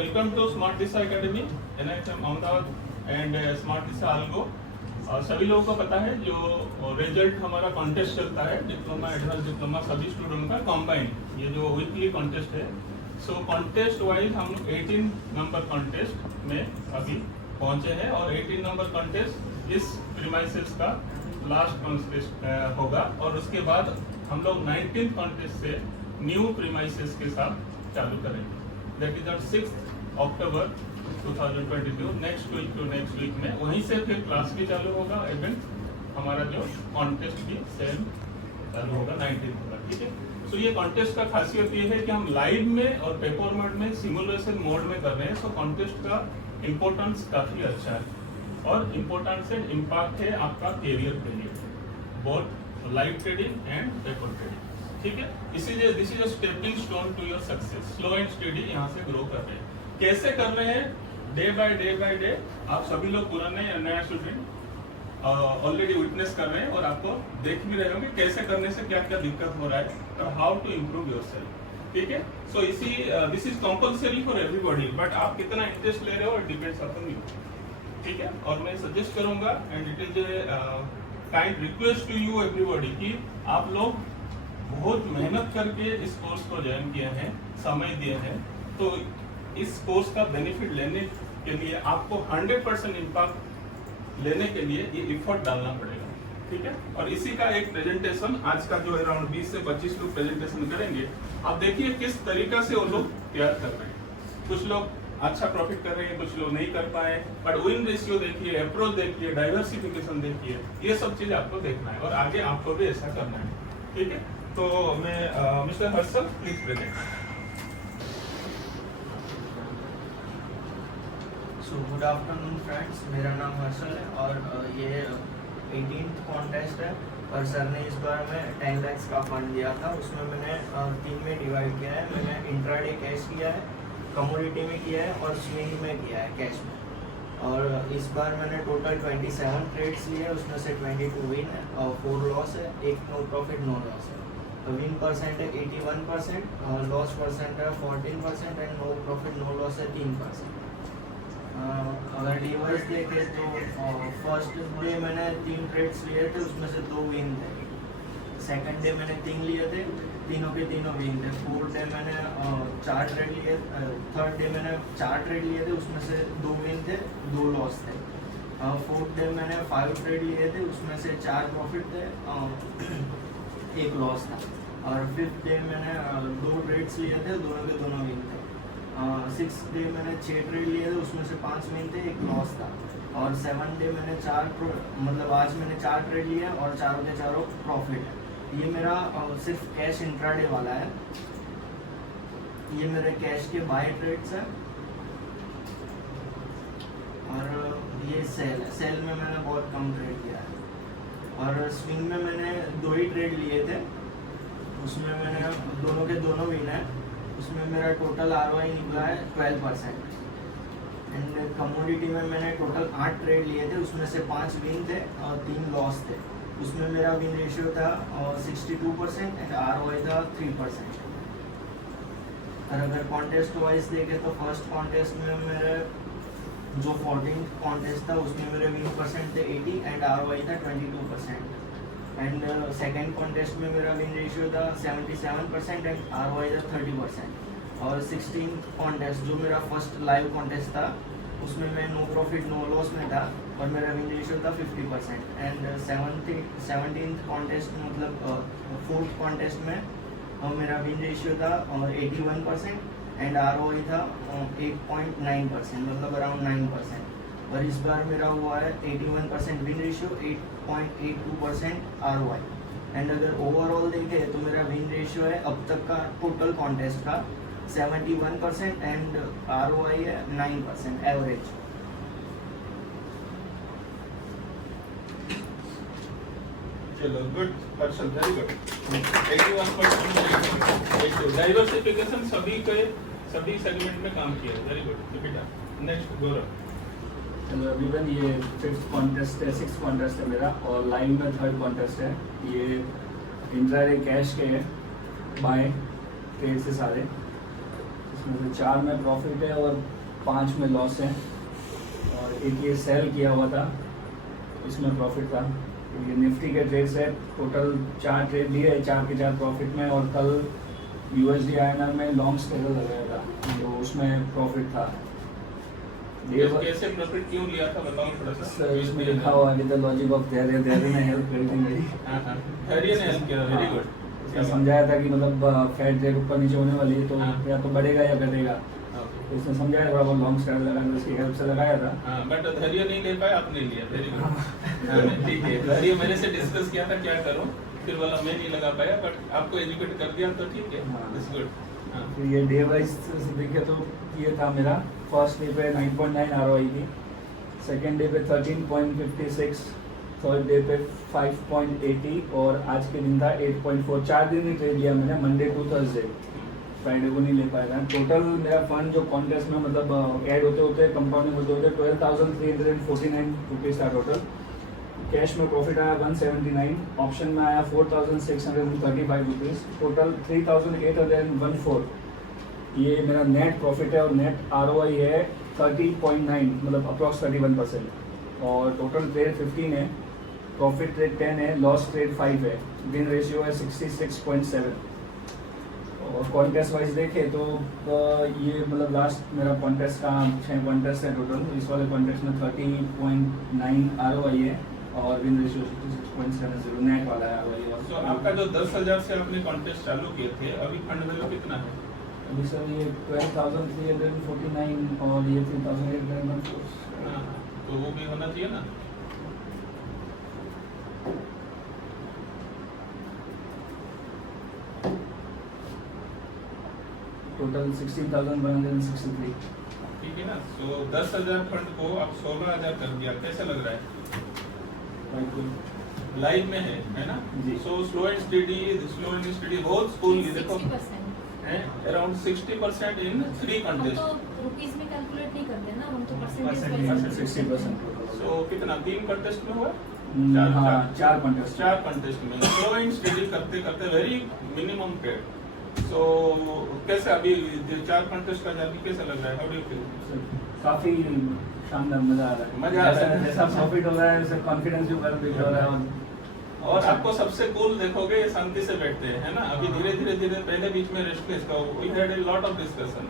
Welcome to smart Disha academy NIFM Ahmedabad and smart Disha algo. सभी लोगों को पता है जो रिजल्ट हमारा कॉन्टेस्ट चलता है डिप्लोमा एडवांस डिप्लोमा सभी स्टूडेंट का कॉम्बाइन, ये जो वीकली कॉन्टेस्ट है। सो कॉन्टेस्ट वाइज हम 18 नंबर कॉन्टेस्ट में अभी पहुंचे हैं और 18 नंबर कॉन्टेस्ट इस प्रीमाइसेस का लास्ट कॉन्टेस्ट होगा और उसके बाद हम लोग 19th कॉन्टेस्ट से न्यू प्रीमाइसेस के साथ चालू करेंगे। That is on 6 October 2022। Next week में वहीं से फिर क्लास भी चालू होगा, इवेंट हमारा जो कॉन्टेस्ट भी सेम चालू होगा 19th होगा, ठीक है। तो ये कॉन्टेस्ट का खासियत ये है कि हम लाइव में और पेपर मोड में सिमुलेशन मोड में कर रहे हैं। सो कॉन्टेस्ट का इम्पोर्टेंस काफी अच्छा है और इम्पोर्टेंस एंड इम्पैक्ट है आपका कैरियर के लिए, both live trading and paper trading, ठीक है। इसीलिए this is a stepping stone to your success. Slow and steady यहाँ से ग्रो कर रहे हैं। कैसे कर रहे हैं? डे बाय डे आप सभी लोग पुराने या नया स्टूडेंट ऑलरेडी विटनेस कर रहे हैं और आपको देख भी रहे होंगे कैसे करने से क्या क्या दिक्कत हो रहा है और how to improve yourself, ठीक है। सो इसी this is compulsory for everybody, but आप कितना इंटरेस्ट ले रहे हो डिपेंड्स अपॉन यू, ठीक है। और मैं सजेस्ट करूंगा and it is a kind request to you everybody कि आप लोग बहुत मेहनत करके इस कोर्स को ज्वाइन किए हैं, समय दिए हैं, तो इस कोर्स का बेनिफिट लेने के लिए आपको 100% इम्पैक्ट लेने के लिए ये एफर्ट डालना पड़ेगा, ठीक है। और इसी का एक प्रेजेंटेशन आज का जो अराउंड 20 से 25 लोग प्रेजेंटेशन करेंगे। आप देखिए किस तरीका से वो लोग तैयार कर रहे हैं। कुछ लोग अच्छा प्रॉफिट कर रहे हैं, कुछ लोग नहीं कर पाए, बट विन रेशियो देखिए, अप्रोच देखिए, डाइवर्सिफिकेशन देखिए, ये सब चीज आपको देखना है और आगे आपको भी ऐसा करना है, ठीक है। तो मैं mister Harshal please present. So good afternoon friends, मेरा नाम हर्षल है और ये 18th कॉन्टेस्ट है और सर ने इस बार में 10 lakhs का फंड दिया था। उसमें मैंने 3 में डिवाइड किया है। मैंने इंट्राडे कैश किया है, कमोडिटी में किया है और स्विंग में किया है कैश में। और इस बार मैंने टोटल 27 ट्रेड्स लिए हैं, उसमें से 22 विन है और 4 लॉस है, 1 नो प्रॉफिट नो लॉस है। विन परसेंट है 81%, लॉस परसेंट है 14% and no profit no loss है 3%। अगर डिवाइस देखें तो फर्स्ट डे मैंने 3 ट्रेड्स लिए थे, उसमें से 2 विन थे। सेकंड डे मैंने 3 लिए थे, तीनों के तीनों विन थे। फोर्थ डे मैंने 4 ट्रेड लिए, थर्ड डे मैंने 4 ट्रेड लिए थे, उसमें से 2 विन थे, 2 लॉस थे। फोर्थ डे मैंने 5 ट्रेड लिए थे, उसमें से 4 प्रॉफिट थे, 1 लॉस था। और फिफ्थ डे मैंने 2 ट्रेड्स लिए थे, दोनों के दोनों विन थे। 6th डे मैंने 6 ट्रेड लिए थे, उसमें से 5 विन थे, 1 लॉस था। और 7th डे मैंने मतलब आज मैंने 4 ट्रेड लिए और चारों के चारों प्रॉफिट है। ये मेरा सिर्फ कैश इंट्राडे वाला है। ये मेरे कैश के बाय ट्रेड्स है और ये सेल है। सेल में मैंने बहुत कम ट्रेड किया है और स्विंग में मैंने 2 ही ट्रेड लिए थे, उसमें मैंने दोनों के दोनों विन है। उसमें मेरा टोटल ROI निकला है 12%। एंड कमोडिटी में मैंने टोटल 8 ट्रेड लिए थे, उसमें से 5 विन थे और 3 लॉस थे। उसमें मेरा विन रेशियो था 62% एंड ROI था 3%। और अगर कॉन्टेस्ट वाइज देखें तो फर्स्ट कॉन्टेस्ट में मेरे जो 14th कॉन्टेस्ट था उसमें मेरे विन परसेंट थे 80 एंड ROI था 22%। एंड सेकेंड कॉन्टेस्ट में मेरा विन रेशियो था 77% एंड ROI था 30%। और 16th कॉन्टेस्ट जो मेरा फर्स्ट लाइव कॉन्टेस्ट था उसमें मैं नो प्रॉफिट नो लॉस में था और मेरा विन रेशियो था 50%। एंड 17th कॉन्टेस्ट मतलब 4th कॉन्टेस्ट में मेरा विन रेशियो था 81% एंड ROI था 8.9%, मतलब अराउंड 9%। और इस बार मेरा हुआ है 81% विन रेशियो, 8.82% ROI। एंड अगर ओवरऑल देखें तो मेरा विन रेशियो है अब तक का टोटल कॉन्टेस्ट का 71% एंड ROI है 9% एवरेज। चलो good Harshal, very good. 81% diversification सभी सेगमेंट में काम किया है, वेरी गुड बेटा। नेक्स्ट गौरव। एवरीवन, ये 5th कॉन्टेस्ट है, 6th कॉन्टेस्ट है मेरा और लाइन में 3rd कॉन्टेस्ट है। ये इंट्राडे कैश के बाय ट्रेड से सारे इसमें से 4 में प्रॉफिट है और 5 में लॉस है, और एक ये सेल किया हुआ था, इसमें प्रॉफिट था। ये निफ्टी के ट्रेड्स है, टोटल 4 ट्रेड लिए, 4 के 4 प्रॉफिट में, और कल USD INR में लॉन्ग स्केलर लगाया था, तो उसमें प्रॉफिट था। कैसे प्रॉफिट क्यों लिया था बताओ थोड़ा सा। सर इसमें लिखा हुआ है द लॉजिक ऑफ धैर्य ने हेल्प करी थी मेरी। धैर्य ने हेल्प किया, वेरी गुड। उसका समझाया था कि मतलब फेड रेट ऊपर नीचे होने वाली है, तो या तो बढ़ेगा या घटेगा, तो उसने समझाया थोड़ा बहुत लॉन्ग स्केलर लगाया, उसकी हेल्प से लगाया था। बट धैर्य नहीं ले पाया, आपने लिया, वेरी गुड। ठीक है, धैर्य मेरे से डिस्कस किया था क्या करूं, फिर वाला मैं नहीं लगा पाया, बट आपको एजुकेट कर दिया तो ठीक है, इट्स गुड। तो ये डे वाइज देखे तो ये था मेरा, फर्स्ट डे पे 9.9 ROI थी, सेकेंड डे पे 13.56, थर्ड डे पे 5.80, और आज के दिन था 8.4। 4 दिन ही ट्रेड लिया मैंने, मंडे टू थर्सडे, फ्राइडे को नहीं ले पाया था। टोटल मेरा फंड जो कॉन्टेस्ट में मतलब ऐड होते होते कंपाउंडिंग होते होते 12,349 रुपीज़ था टोटल। कैश में प्रॉफिट आया 179, ऑप्शन में आया 4,635 रुपीज़, टोटल 3,814। ये मेरा नेट प्रॉफिट है, और नेट ROI है 30.9, मतलब अप्रॉक्स 31%, और टोटल ट्रेड 15 है, प्रॉफिट ट्रेड 10 है, लॉस ट्रेड 5 है, विन रेशियो है 66.7। और कॉन्टेस्ट वाइज देखे तो ये मतलब लास्ट मेरा कॉन्टेस्ट का 6 कॉन्टेस्ट है टोटल, इस वाले कॉन्टेस्ट में 30.9 ROI है, और विन रेशियो 66.70 नेट वाला है ROI। तो आपका जो 10,000 से आपने कॉन्टेस्ट चालू किए थे, अभी फंड वैल्यू कितना है? अभी सर ये 12,349 और ये 3,814। तो वो भी होना चाहिए ना। टोटल 16,163। ठीक है ना। सो 10,000 फंड को आप 16,000 कर दिया, कैसा लग रहा है? लाइव में है ना जी। सो स्लो एंड स्टडी बहुत स्कूल देखो अराउंड 60% इन 3 कॉन्टेस्ट। तो रुपीस में कैलकुलेट नहीं करते ना, हम तो परसेंटेज 60%। सो कितना 3 कॉन्टेस्ट में हुआ? हाँ 4 कॉन्टेस्ट। 4 कॉन्टेस्ट में स्लो एंड स्टडी करते करते वेरी मिनिमम ट्रेड। सो कैसे अभी 4 कॉन्टेस्ट का जाके कैसा लग रहा है? How do you feel? काफी शानदार, मजा आ रहा है। मजा आ रहा है। जैसा प्रॉफिट हो रहा है वैसे कॉन्फिडेंस भी बढ़ रहा है। और आपको सबसे कूल देखोगे शांति से बैठते हैं, है ना। अभी धीरे धीरे पहले बीच में रेस्टलेस का we had a lot of discussion,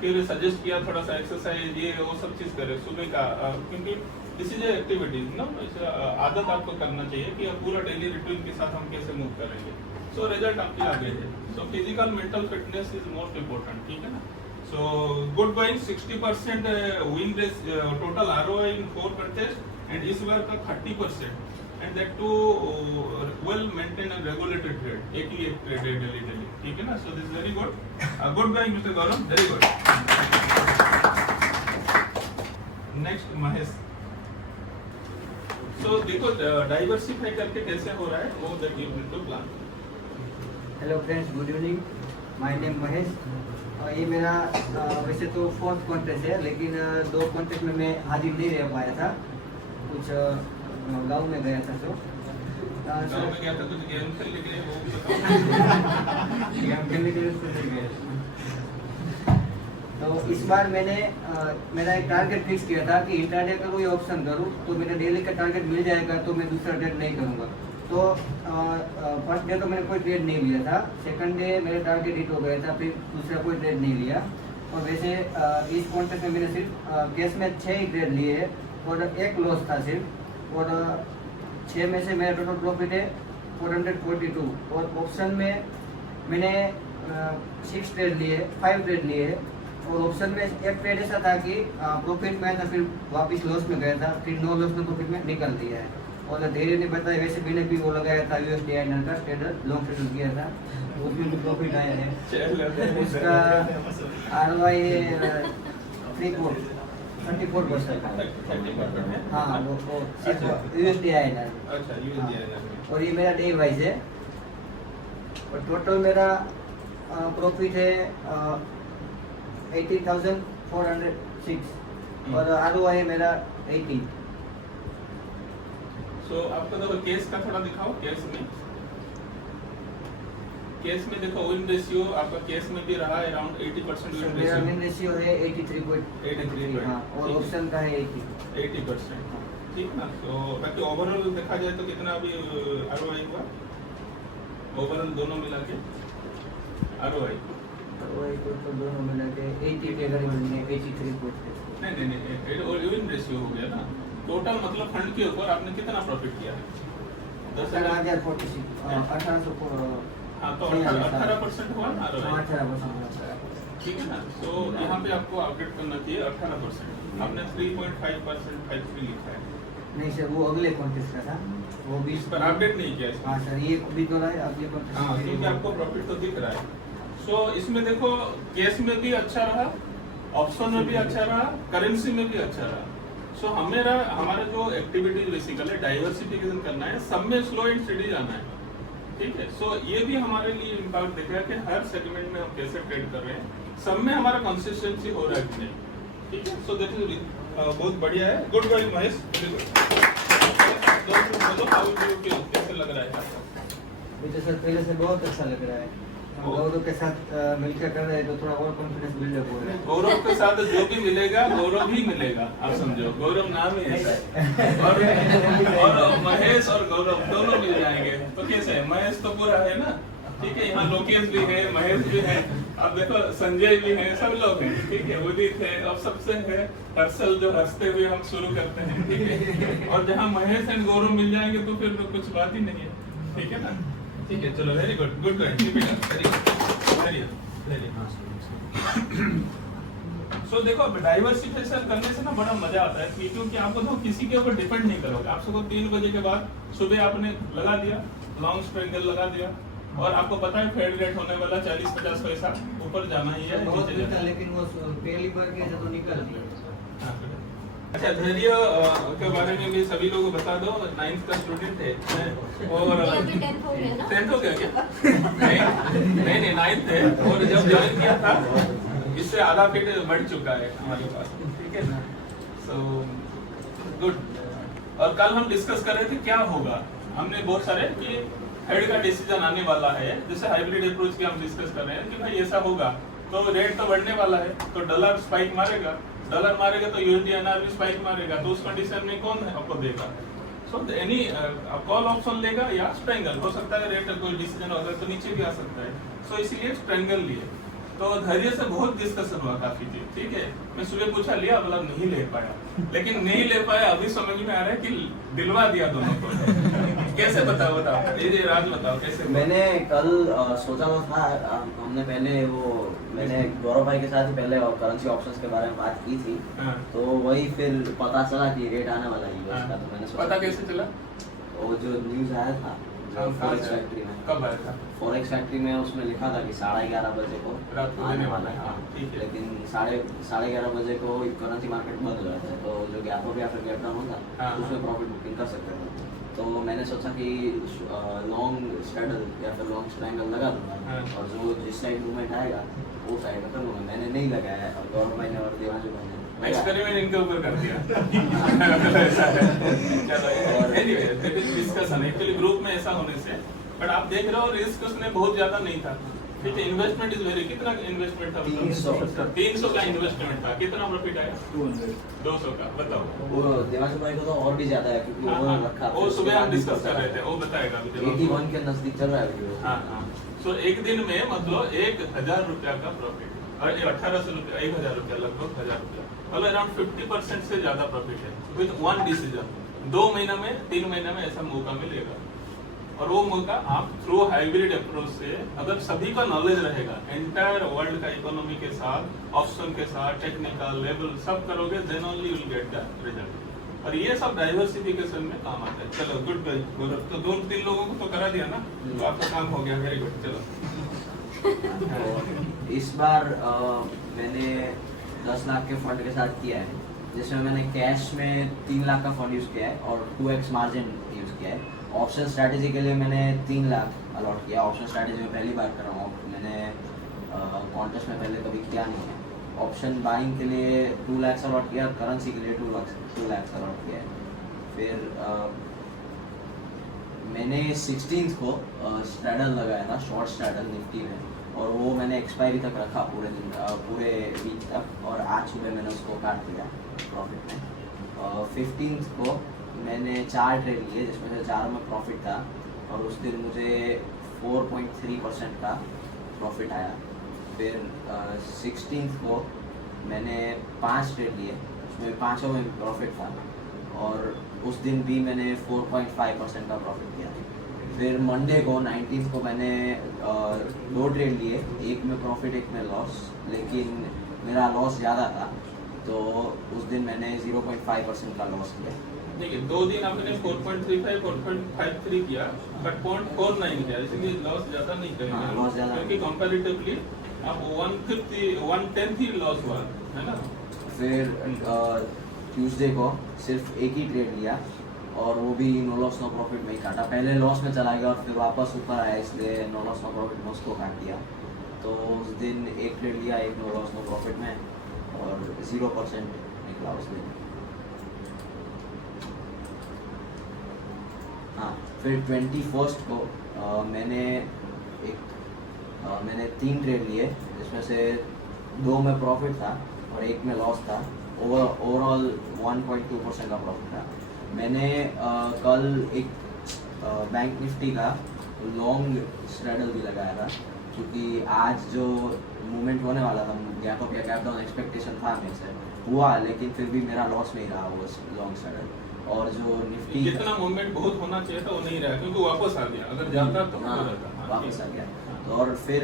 फिर सजेस्ट किया थोड़ा सा एक्सरसाइज ये वो सब चीज करें सुबह का, क्योंकि दिस इज एक्टिविटीज ना, आदत आपको करना चाहिए कि पूरा डेली रूटीन के साथ हम कैसे मूव करेंगे। सो रिजल्ट आपके आगे है। So physical mental fitness is most important, ठीक है ना। So good buying 60% win race total ROI in 4 contest and इस बार का 30%, and that too well maintained and regulated trade, एक ही एक trade है daily, ठीक है ना। So this is very good. Good going Mr. Gaurav, very good. Next Mahesh. So देखो diversify करके कैसे हो रहा है वो that you need to plan. Hello friends, good evening, my name Mahesh. ये मेरा वैसे तो 4th कॉन्टेस्ट है, लेकिन 2 कॉन्टेस्ट में मैं हाजिर नहीं रह पाया था, कुछ गांव में गया था। तो गाँव में गया था कुछ गेम खेलने के लिए, वो भी बताओ। गेम खेलने के लिए सोच गए। तो इस बार मैंने मेरा एक टारगेट फिक्स किया था कि इंट्राडे का कोई ऑप्शन करूं तो मेरा डेली का टारगेट मिल जाएगा, तो मैं दूसरा ट्रेड नहीं करूंगा। तो फर्स्ट डे तो मैंने कोई ट्रेड नहीं लिया था, सेकंड डे मेरा टारगेट हिट हो गया था, फिर दूसरा कोई ट्रेड नहीं लिया। और वैसे इस कॉन्टेस्ट में मैंने सिर्फ कैश में 6 ही ट्रेड लिए और 1 लॉस था सिर्फ, और 6 में से मेरा टोटल प्रॉफिट है 442। और ऑप्शन में मैंने 6 ट्रेड लिए, 5 ट्रेड लिए, और ऑप्शन में एक ट्रेड ऐसा था कि प्रॉफिट में था, फिर वापस लॉस में गया था, फिर 9 लॉस में प्रॉफिट में निकल दिया है। और धैर्य ने बताया वैसे मैंने भी वो लगाया था USD INR का ट्रेडर, लॉन्ग ट्रेडर किया था, उसमें भी प्रॉफिट आया है। उसका ROI है 34%। हाँ वो USD INR। अच्छा USD INR। और ये मेरा डे वाइज है, और टोटल मेरा प्रॉफिट है 18,406, और ROI है मेरा 18। सो आपको देखो केस का थोड़ा दिखाओ, केस में केस में देखो विन रेशियो आपका केस में भी रहा है अराउंड 80% सर विन मेरा विन रेशियो, रेशियो है 83.83 हाँ, और ऑप्शन का है 80। 80%, ठीक ना। तो बाकी ओवरऑल देखा जाए तो कितना अभी आरओआई हुआ ओवरऑल दोनों मिला के आरओआई? वही तो दोनों मिला के 80 के करीब बने 83.83। नहीं विन रेशियो हो गया ना। टोटल मतलब फंड के ऊपर आपने कितना प्रॉफिट किया है? 18,046 हाँ तो 18% हुआ ना आरओआई, 18%। ठीक है ना। तो यहाँ पे आपको अपडेट करना चाहिए 18%, आपने 3.5% 53 लिखा है, नहीं सर वो अगले कॉन्टेस्ट का था, वो भी इस पर अपडेट नहीं किया इसमें। हाँ सर ये भी तो रहा है अगले हाँ कॉन्टेस्ट क्योंकि आपको प्रॉफिट तो दिख रहा है। सो इसमें देखो केस में भी अच्छा रहा, ऑप्शन में भी अच्छा रहा, करेंसी में भी अच्छा रहा। सो हमारा जो एक्टिविटीज बेसिकली डाइवर्सिफिकेशन करना है, सब में स्लो एंड स्टेडी जाना है, ठीक है। सो ये भी हमारे लिए इम्पैक्ट देखेगा कि हर सेगमेंट में हम कैसे ट्रेड कर रहे हैं, सब में हमारा कंसिस्टेंसी हो रहा है कि नहीं, ठीक है। सो दैट इज बहुत बढ़िया है, good going Mahesh, very good. बोलो हाउ डू यू फील, कैसे लग रहा है आपको? मुझे सर पहले से बहुत अच्छा लग रहा है, हम गौरव के साथ मिलकर कर रहे हैं तो थोड़ा और कॉन्फिडेंस बिल्डअप हो रहा है। गौरव के साथ जो भी मिलेगा गौरव ही मिलेगा, आप समझो, गौरव नाम ही ऐसा है। और महेश और गौरव दोनों मिल जाएंगे तो कैसे है? महेश तो पूरा है ना, ठीक है। यहाँ लोकेश भी है, महेश भी है, अब देखो संजय भी है, सब लोग हैं, ठीक है। उदित है, अब सबसे है हर्षल जो हंसते हुए हम शुरू करते हैं, ठीक है। और जहाँ महेश एंड गौरव मिल जाएंगे तो फिर तो कुछ बात ही नहीं है, ठीक है ना। ठीक है चलो, वेरी गुड, गुड सो देखो डाइवर्सिफिकेशन करने से ना बड़ा मजा आता है, क्योंकि आपको तो किसी के ऊपर डिपेंड नहीं करोगे। आप सबको 3 बजे के बाद सुबह आपने लगा दिया, लॉन्ग स्ट्रेंगल लगा दिया, और आपको पता है फेड रेट होने वाला 40-50 पैसा ऊपर जाना ही है, बहुत नीचे जाना है। लेकिन वो पहली बार किया था तो निकल गया। अच्छा धैर्य के बारे में भी सभी लोगों को बता दो, 9th का स्टूडेंट है और ये अभी 10th हो गया ना? 10th हो गया क्या? नहीं 9th है, और जब ज्वाइन किया था इससे आधा फीट बढ़ चुका है हमारे पास, ठीक है ना। So good. और कल हम डिस्कस कर रहे थे क्या होगा, हमने बहुत सारे कि हेड का डिसीजन आने वाला है, जैसे हाइब्रिड अप्रोच की हम डिस्कस कर रहे हैं कि भाई ऐसा होगा तो रेट तो बढ़ने वाला है, तो डॉलर स्पाइक मारेगा, डॉलर मारेगा तो यूएसडीएनआर भी स्पाइक मारेगा, तो उस कंडीशन में कौन आपको देगा? सो एनी कॉल ऑप्शन लेगा या स्ट्रेंगल, हो सकता है रेट कोई डिसीजन होगा तो नीचे भी आ सकता है, सो इसीलिए स्ट्रेंगल लिए। तो धैर्य से बहुत डिस्कशन हुआ काफी चीज, ठीक है। मैं सुबह पूछा लिया, बोला नहीं ले पाया, लेकिन नहीं ले पाया अभी समझ में आ रहा है कि दिलवा दिया दोनों को। कैसे बताओ ये राज बताओ कैसे? मैंने कल सोचा तो था, हमने पहले मैंने गौरव भाई के साथ ही पहले करेंसी ऑप्शंस के बारे में बात की थी, हाँ। तो वही फिर पता चला कि रेट आने वाला है यूएस का, हाँ। तो मैंने सोचा पता कैसे चला? वो जो न्यूज आया था फॉरेक्स फैक्ट्री में, कब आया था? फॉरेक्स फैक्ट्री में उसमें लिखा था कि 11:30 बजे को रात को आने देने वाला है, वाला है, हाँ। ठीक है। लेकिन 11:30 बजे को करेंसी मार्केट बंद हो जाता है, तो जो गैप अप या फिर गैप डाउन होगा हाँ। उसमें प्रॉफिट बुकिंग कर सकते हैं। तो मैंने सोचा कि लॉन्ग स्ट्रैडल या फिर लॉन्ग स्ट्रैंगल लगा दूंगा, हाँ। और जो जिस साइड मूवमेंट आएगा वो साइड में करूँगा। मैंने नहीं लगाया है, और गौरव भाई ने और देवांशु भाई ने लगाया। एक्सपेरिमेंट इनके ऊपर कर दिया। ऐसा है। चलो anyway this is discussion, actually group में ऐसा होने से, बट आप देख रहे हो रिस्क उसने बहुत ज्यादा नहीं था, ठीक है। इन्वेस्टमेंट इज वेरी, कितना इन्वेस्टमेंट था? 300 का इन्वेस्टमेंट था, कितना प्रॉफिट आया? 200 का, बताओ। वो देवांशु भाई को तो और भी ज्यादा है, क्योंकि हाँ, वो हाँ, रखा वो सुबह हम डिस्कस कर रहे थे, वो बताएगा अभी जब 81 के नजदीक चल रहा है अभी वो। हाँ हाँ। सो एक दिन में मतलब 1000 रुपया का प्रॉफिट, और 1800 रुपया, 1000 रुपया, लगभग 1000 रुपया, मतलब अराउंड 50% से ज्यादा प्रॉफिट है विद वन डिसीजन। 2 महीना में 3 महीना में ऐसा मौका मिलेगा, और वो मौका आप थ्रू हाइब्रिड अप्रोच से, अगर सभी का नॉलेज रहेगा एंटायर वर्ल्ड का इकोनॉमी के साथ, ऑप्शन के साथ, टेक्निकल लेवल सब करोगे, then only will get the result. और ये सब डाइवर्सिफिकेशन में काम आता है। चलो गुड बाय गौरव, तो 2-3 लोगों को तो करा दिया ना, तो आपका काम हो गया, वेरी गुड। चलो तो इस बार मैंने 10 लाख के फंड के साथ किया है, जिसमें मैंने कैश में 3 लाख का फंड यूज़ किया है और 2x मार्जिन यूज़ किया है। ऑप्शन स्ट्रैटेजी के लिए मैंने 3 लाख अलॉट किया। ऑप्शन स्ट्रैटेजी में पहली बार कर रहा हूँ, मैंने कॉन्टेस्ट में पहले कभी किया नहीं है। ऑप्शन बाइंग के लिए 2 लाख अलॉट किया, करेंसी के लिए 2 लाख अलॉट किया है। फिर मैंने 16th को स्ट्रैडल लगाया था, शॉर्ट स्ट्रैडल निफ्टी में, और वो मैंने एक्सपायरी तक रखा पूरे दिन, पूरे वीक तक, और आज सुबह मैंने उसको काट दिया प्रॉफिट में। 15th को मैंने 4 ट्रेड लिए जिसमें से 4 में प्रॉफिट था, और उस दिन मुझे 4.3% का प्रॉफिट आया। फिर 16th को मैंने 5 ट्रेड लिए, उसमें 5 में प्रॉफिट था, और उस दिन भी मैंने 4.5% का प्रॉफिट किया। फिर मंडे को 19th को मैंने 2 ट्रेड लिए, एक में प्रॉफिट एक में लॉस, लेकिन मेरा लॉस ज़्यादा था, तो उस दिन मैंने 0.5% का लॉस किया। देखिए 2 दिन आपने 4.35 4.53 किया, बट 0.49 किया, इसलिए लॉस ज्यादा नहीं हाँ, करेंगे loss ज्यादा क्योंकि कंपैरेटिवली आप 1/10 ही लॉस हुआ है ना। फिर ट्यूसडे को सिर्फ एक ही ट्रेड लिया, और वो भी नो लॉस नो प्रॉफिट में ही काटा। पहले लॉस में चला गया और फिर वापस ऊपर आया, इसलिए नो लॉस नो प्रॉफिट में उसको काट दिया। तो उस दिन एक ट्रेड लिया, एक नो लॉस नो प्रॉफिट में, और 0% निकला उस दिन। हाँ, फिर 21st को मैंने 3 ट्रेड लिए, जिसमें से 2 में प्रॉफिट था और 1 में लॉस था। ओवरऑल 1.2% का प्रॉफिट था। मैंने कल एक बैंक निफ्टी का लॉन्ग स्ट्रैडल भी लगाया था, क्योंकि आज जो मूवमेंट होने वाला था, गैप अप या गैप डाउन एक्सपेक्टेशन था मेरे से, हुआ, लेकिन फिर भी मेरा लॉस नहीं रहा वो लॉन्ग स्ट्रैडल। और जो निफ्टी जितना मूवमेंट बहुत होना चाहिए था वो नहीं रहा, क्योंकि वापस आ गया, अगर जाता तो हाँ, हो जाता। हाँ, वापस आ ठीक। गया। तो और फिर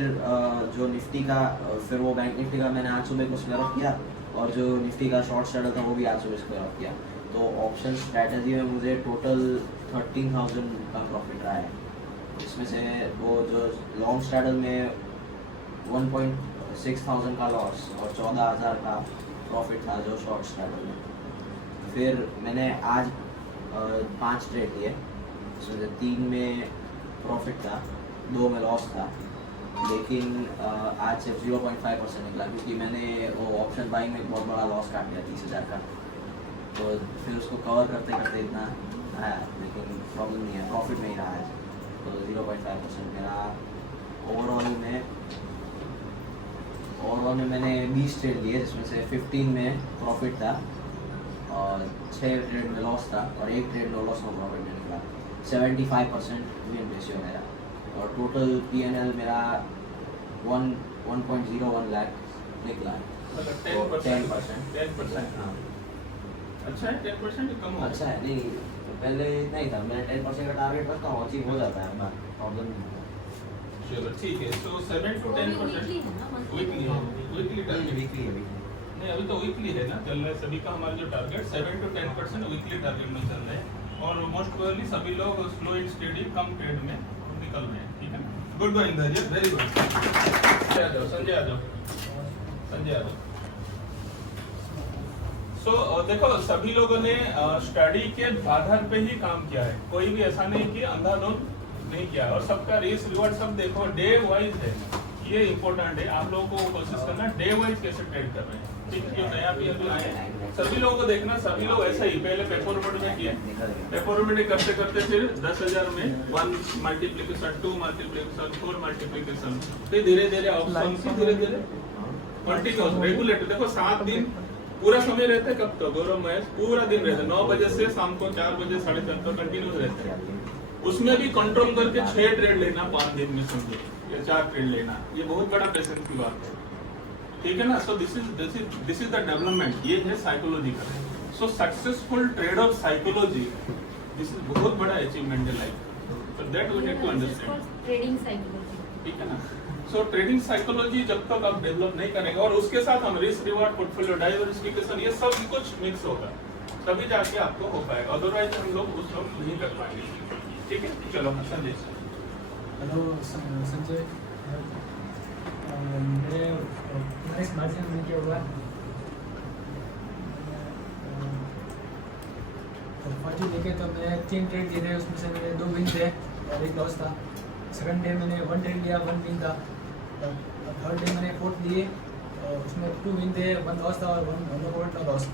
जो निफ्टी का, फिर वो बैंक निफ्टी का मैंने आज सुबह को स्क्वायर ऑफ किया, और जो निफ्टी का शॉर्ट स्ट्रैडल था वो भी आज सुबह स्क्वायर ऑफ किया। तो ऑप्शन स्ट्रैटेजी में मुझे टोटल 13,000 का प्रॉफिट रहा है, इसमें से वो जो लॉन्ग स्ट्रैडल में 1.6,000 का लॉस और 14,000 का प्रॉफिट था जो शॉर्ट स्ट्रैडल में। फिर मैंने आज 5 ट्रेड लिए, इसमें से 3 में प्रॉफिट था, 2 में लॉस था, लेकिन आज सिर्फ 0.5% निकला, क्योंकि मैंने वो ऑप्शन बाइंग में एक बहुत बड़ा लॉस काट दिया 30,000 का। तो फिर उसको कवर करते करते इतना आया, लेकिन प्रॉब्लम नहीं है, प्रॉफिट नहीं रहा है। तो 0.5% मेरा ओवरऑल में मैंने 20 ट्रेड लिए, जिसमें से 15 में प्रॉफिट था और 6 ट्रेड में लॉस था, और 1 ट्रेड में लॉस में प्रॉफिट में निकला। 75% विन रेशियो मेरा, और टोटल PNL मेरा 1.01 लाख निकला। मतलब 10%। 10%। हाँ, अच्छा है 10% कम हो। अच्छा है, नहीं तो पहले इतना ही था, मैंने 10% का टारगेट रखता हूँ, अचीव हो जाता है, प्रॉब्लम नहीं होता। चलो ठीक है, सो 7 to 10% वीकली है, वीकली टारगेट। वीकली है, नहीं अभी तो वीकली है ना, चल रहा है सभी का हमारा जो टारगेट 7 to 10% वीकली टारगेट में चल रहे हैं, और मोस्ट प्रोबेबली सभी लोग slow and steady come trade में निकल रहे हैं। ठीक है, गुड गोइंग धैर्य, वेरी गुड। संजय आ जाओ। सो देखो सभी लोगों ने स्टडी के आधार पे ही काम किया है, कोई भी ऐसा नहीं कि अंधाधुंध नहीं किया, और सबका रिस्क रिवॉर्ड सब देखो डे वाइज है, ये इम्पोर्टेंट है। आप लोगों को कोशिश करना डे वाइज कैसे ट्रेड कर रहे हैं। ठीक है, जो नया भी आए हैं सभी लोगों को देखना, सभी लोग ऐसा ही पहले पेपर रोड में किए, पेपर रोड में करते करते फिर 10,000 में 1 मल्टीप्लिकेशन 2 मल्टीप्लिकेशन 4 मल्टीप्लिकेशन, फिर धीरे धीरे ऑप्शन, धीरे धीरे कंटिन्यूस रेगुलेटर। देखो 7 दिन पूरा समय रहता है, कब तक गौरव महेश पूरा दिन रहता है, 9 बजे से शाम को 4 बजे 4:30 तक कंटिन्यूस रहते हैं। उसमें भी कंट्रोल करके 6 ट्रेड लेना 5 दिन में, समझो, या 4 ट्रेड लेना, ये बहुत बड़ा पेशेंस की बात है। ठीक है ना, so this is the development, ये है psychological. So successful trade of psychology, this is बहुत बड़ा अचीवमेंट है life, so that we need to understand. Trading psychology, ठीक है ना। सो ट्रेडिंग साइकोलॉजी जब तक आप डेवलप नहीं करेंगे, और उसके साथ हम रिस्क रिवार्ड पोर्टफोलियो डाइवर्सिफिकेशन ये सब कुछ मिक्स होगा, तभी जाके आपको हो पाएगा, अदरवाइज हम लोग उस वक्त नहीं कर पाएंगे। ठीक है, चलो संजय। हेलो संजय, मेरे मार्जिन में क्या हुआ, 40 लेके तो मैं 3 ट्रेड दिए थे, उसमें से मेरे 2 विन थे और 1 लॉस था। सेकंड डे मैंने 1 ट्रेड लिया, 1 विन था। थर्ड डे मैंने 4 लिए, उसमें 2 विन थे, 1 लॉस था और 1 लॉस।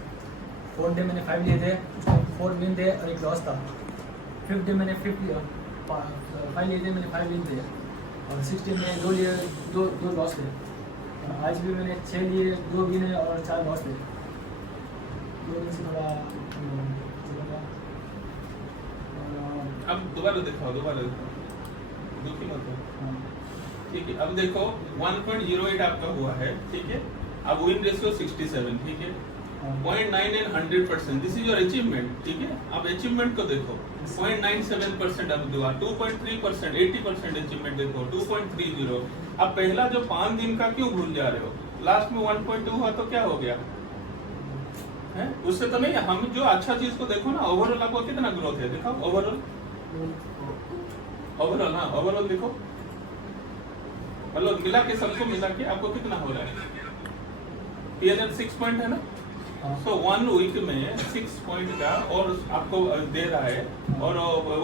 फोर्थ डे मैंने 5 लिए थे, उसमें 4 विन थे और 1 लॉस था। फिफ्थ डे मैंने 5 लिया, 5 लिए थे, मैंने 5 विन थे, और 16 में 2 लिए, 2 लॉस थे। आज भी मैंने 6 लिए, 2 विन है और 4 लॉस थे। 2 दिन से थोड़ा चलेगा। अब दोबारा दिखाओ, दुखी मत हो। ठीक है, अब देखो 1.08 आपका हुआ है, ठीक है। अब विन रेशियो 67, ठीक है। 0.9 and 100%, this is your achievement, ठीक है। अब अचीवमेंट को देखो, 0.97% अब हुआ, 2.3%, 80% अचीवमेंट देखो, 2.30। अब पहला जो 5 दिन का क्यों भूल जा रहे हो? लास्ट में 1.2 हुआ तो क्या हो गया है? उससे तो नहीं, हम जो अच्छा चीज को देखो ना, ओवरऑल आपको कितना ग्रोथ है, दिखाओ ओवरऑल। हाँ ओवरऑल देखो, मतलब मिला के सबको मिला के आपको कितना हो रहा है? PNL 6 पॉइंट है ना, सो 1 वीक में 6 पॉइंट का और आपको दे रहा है, और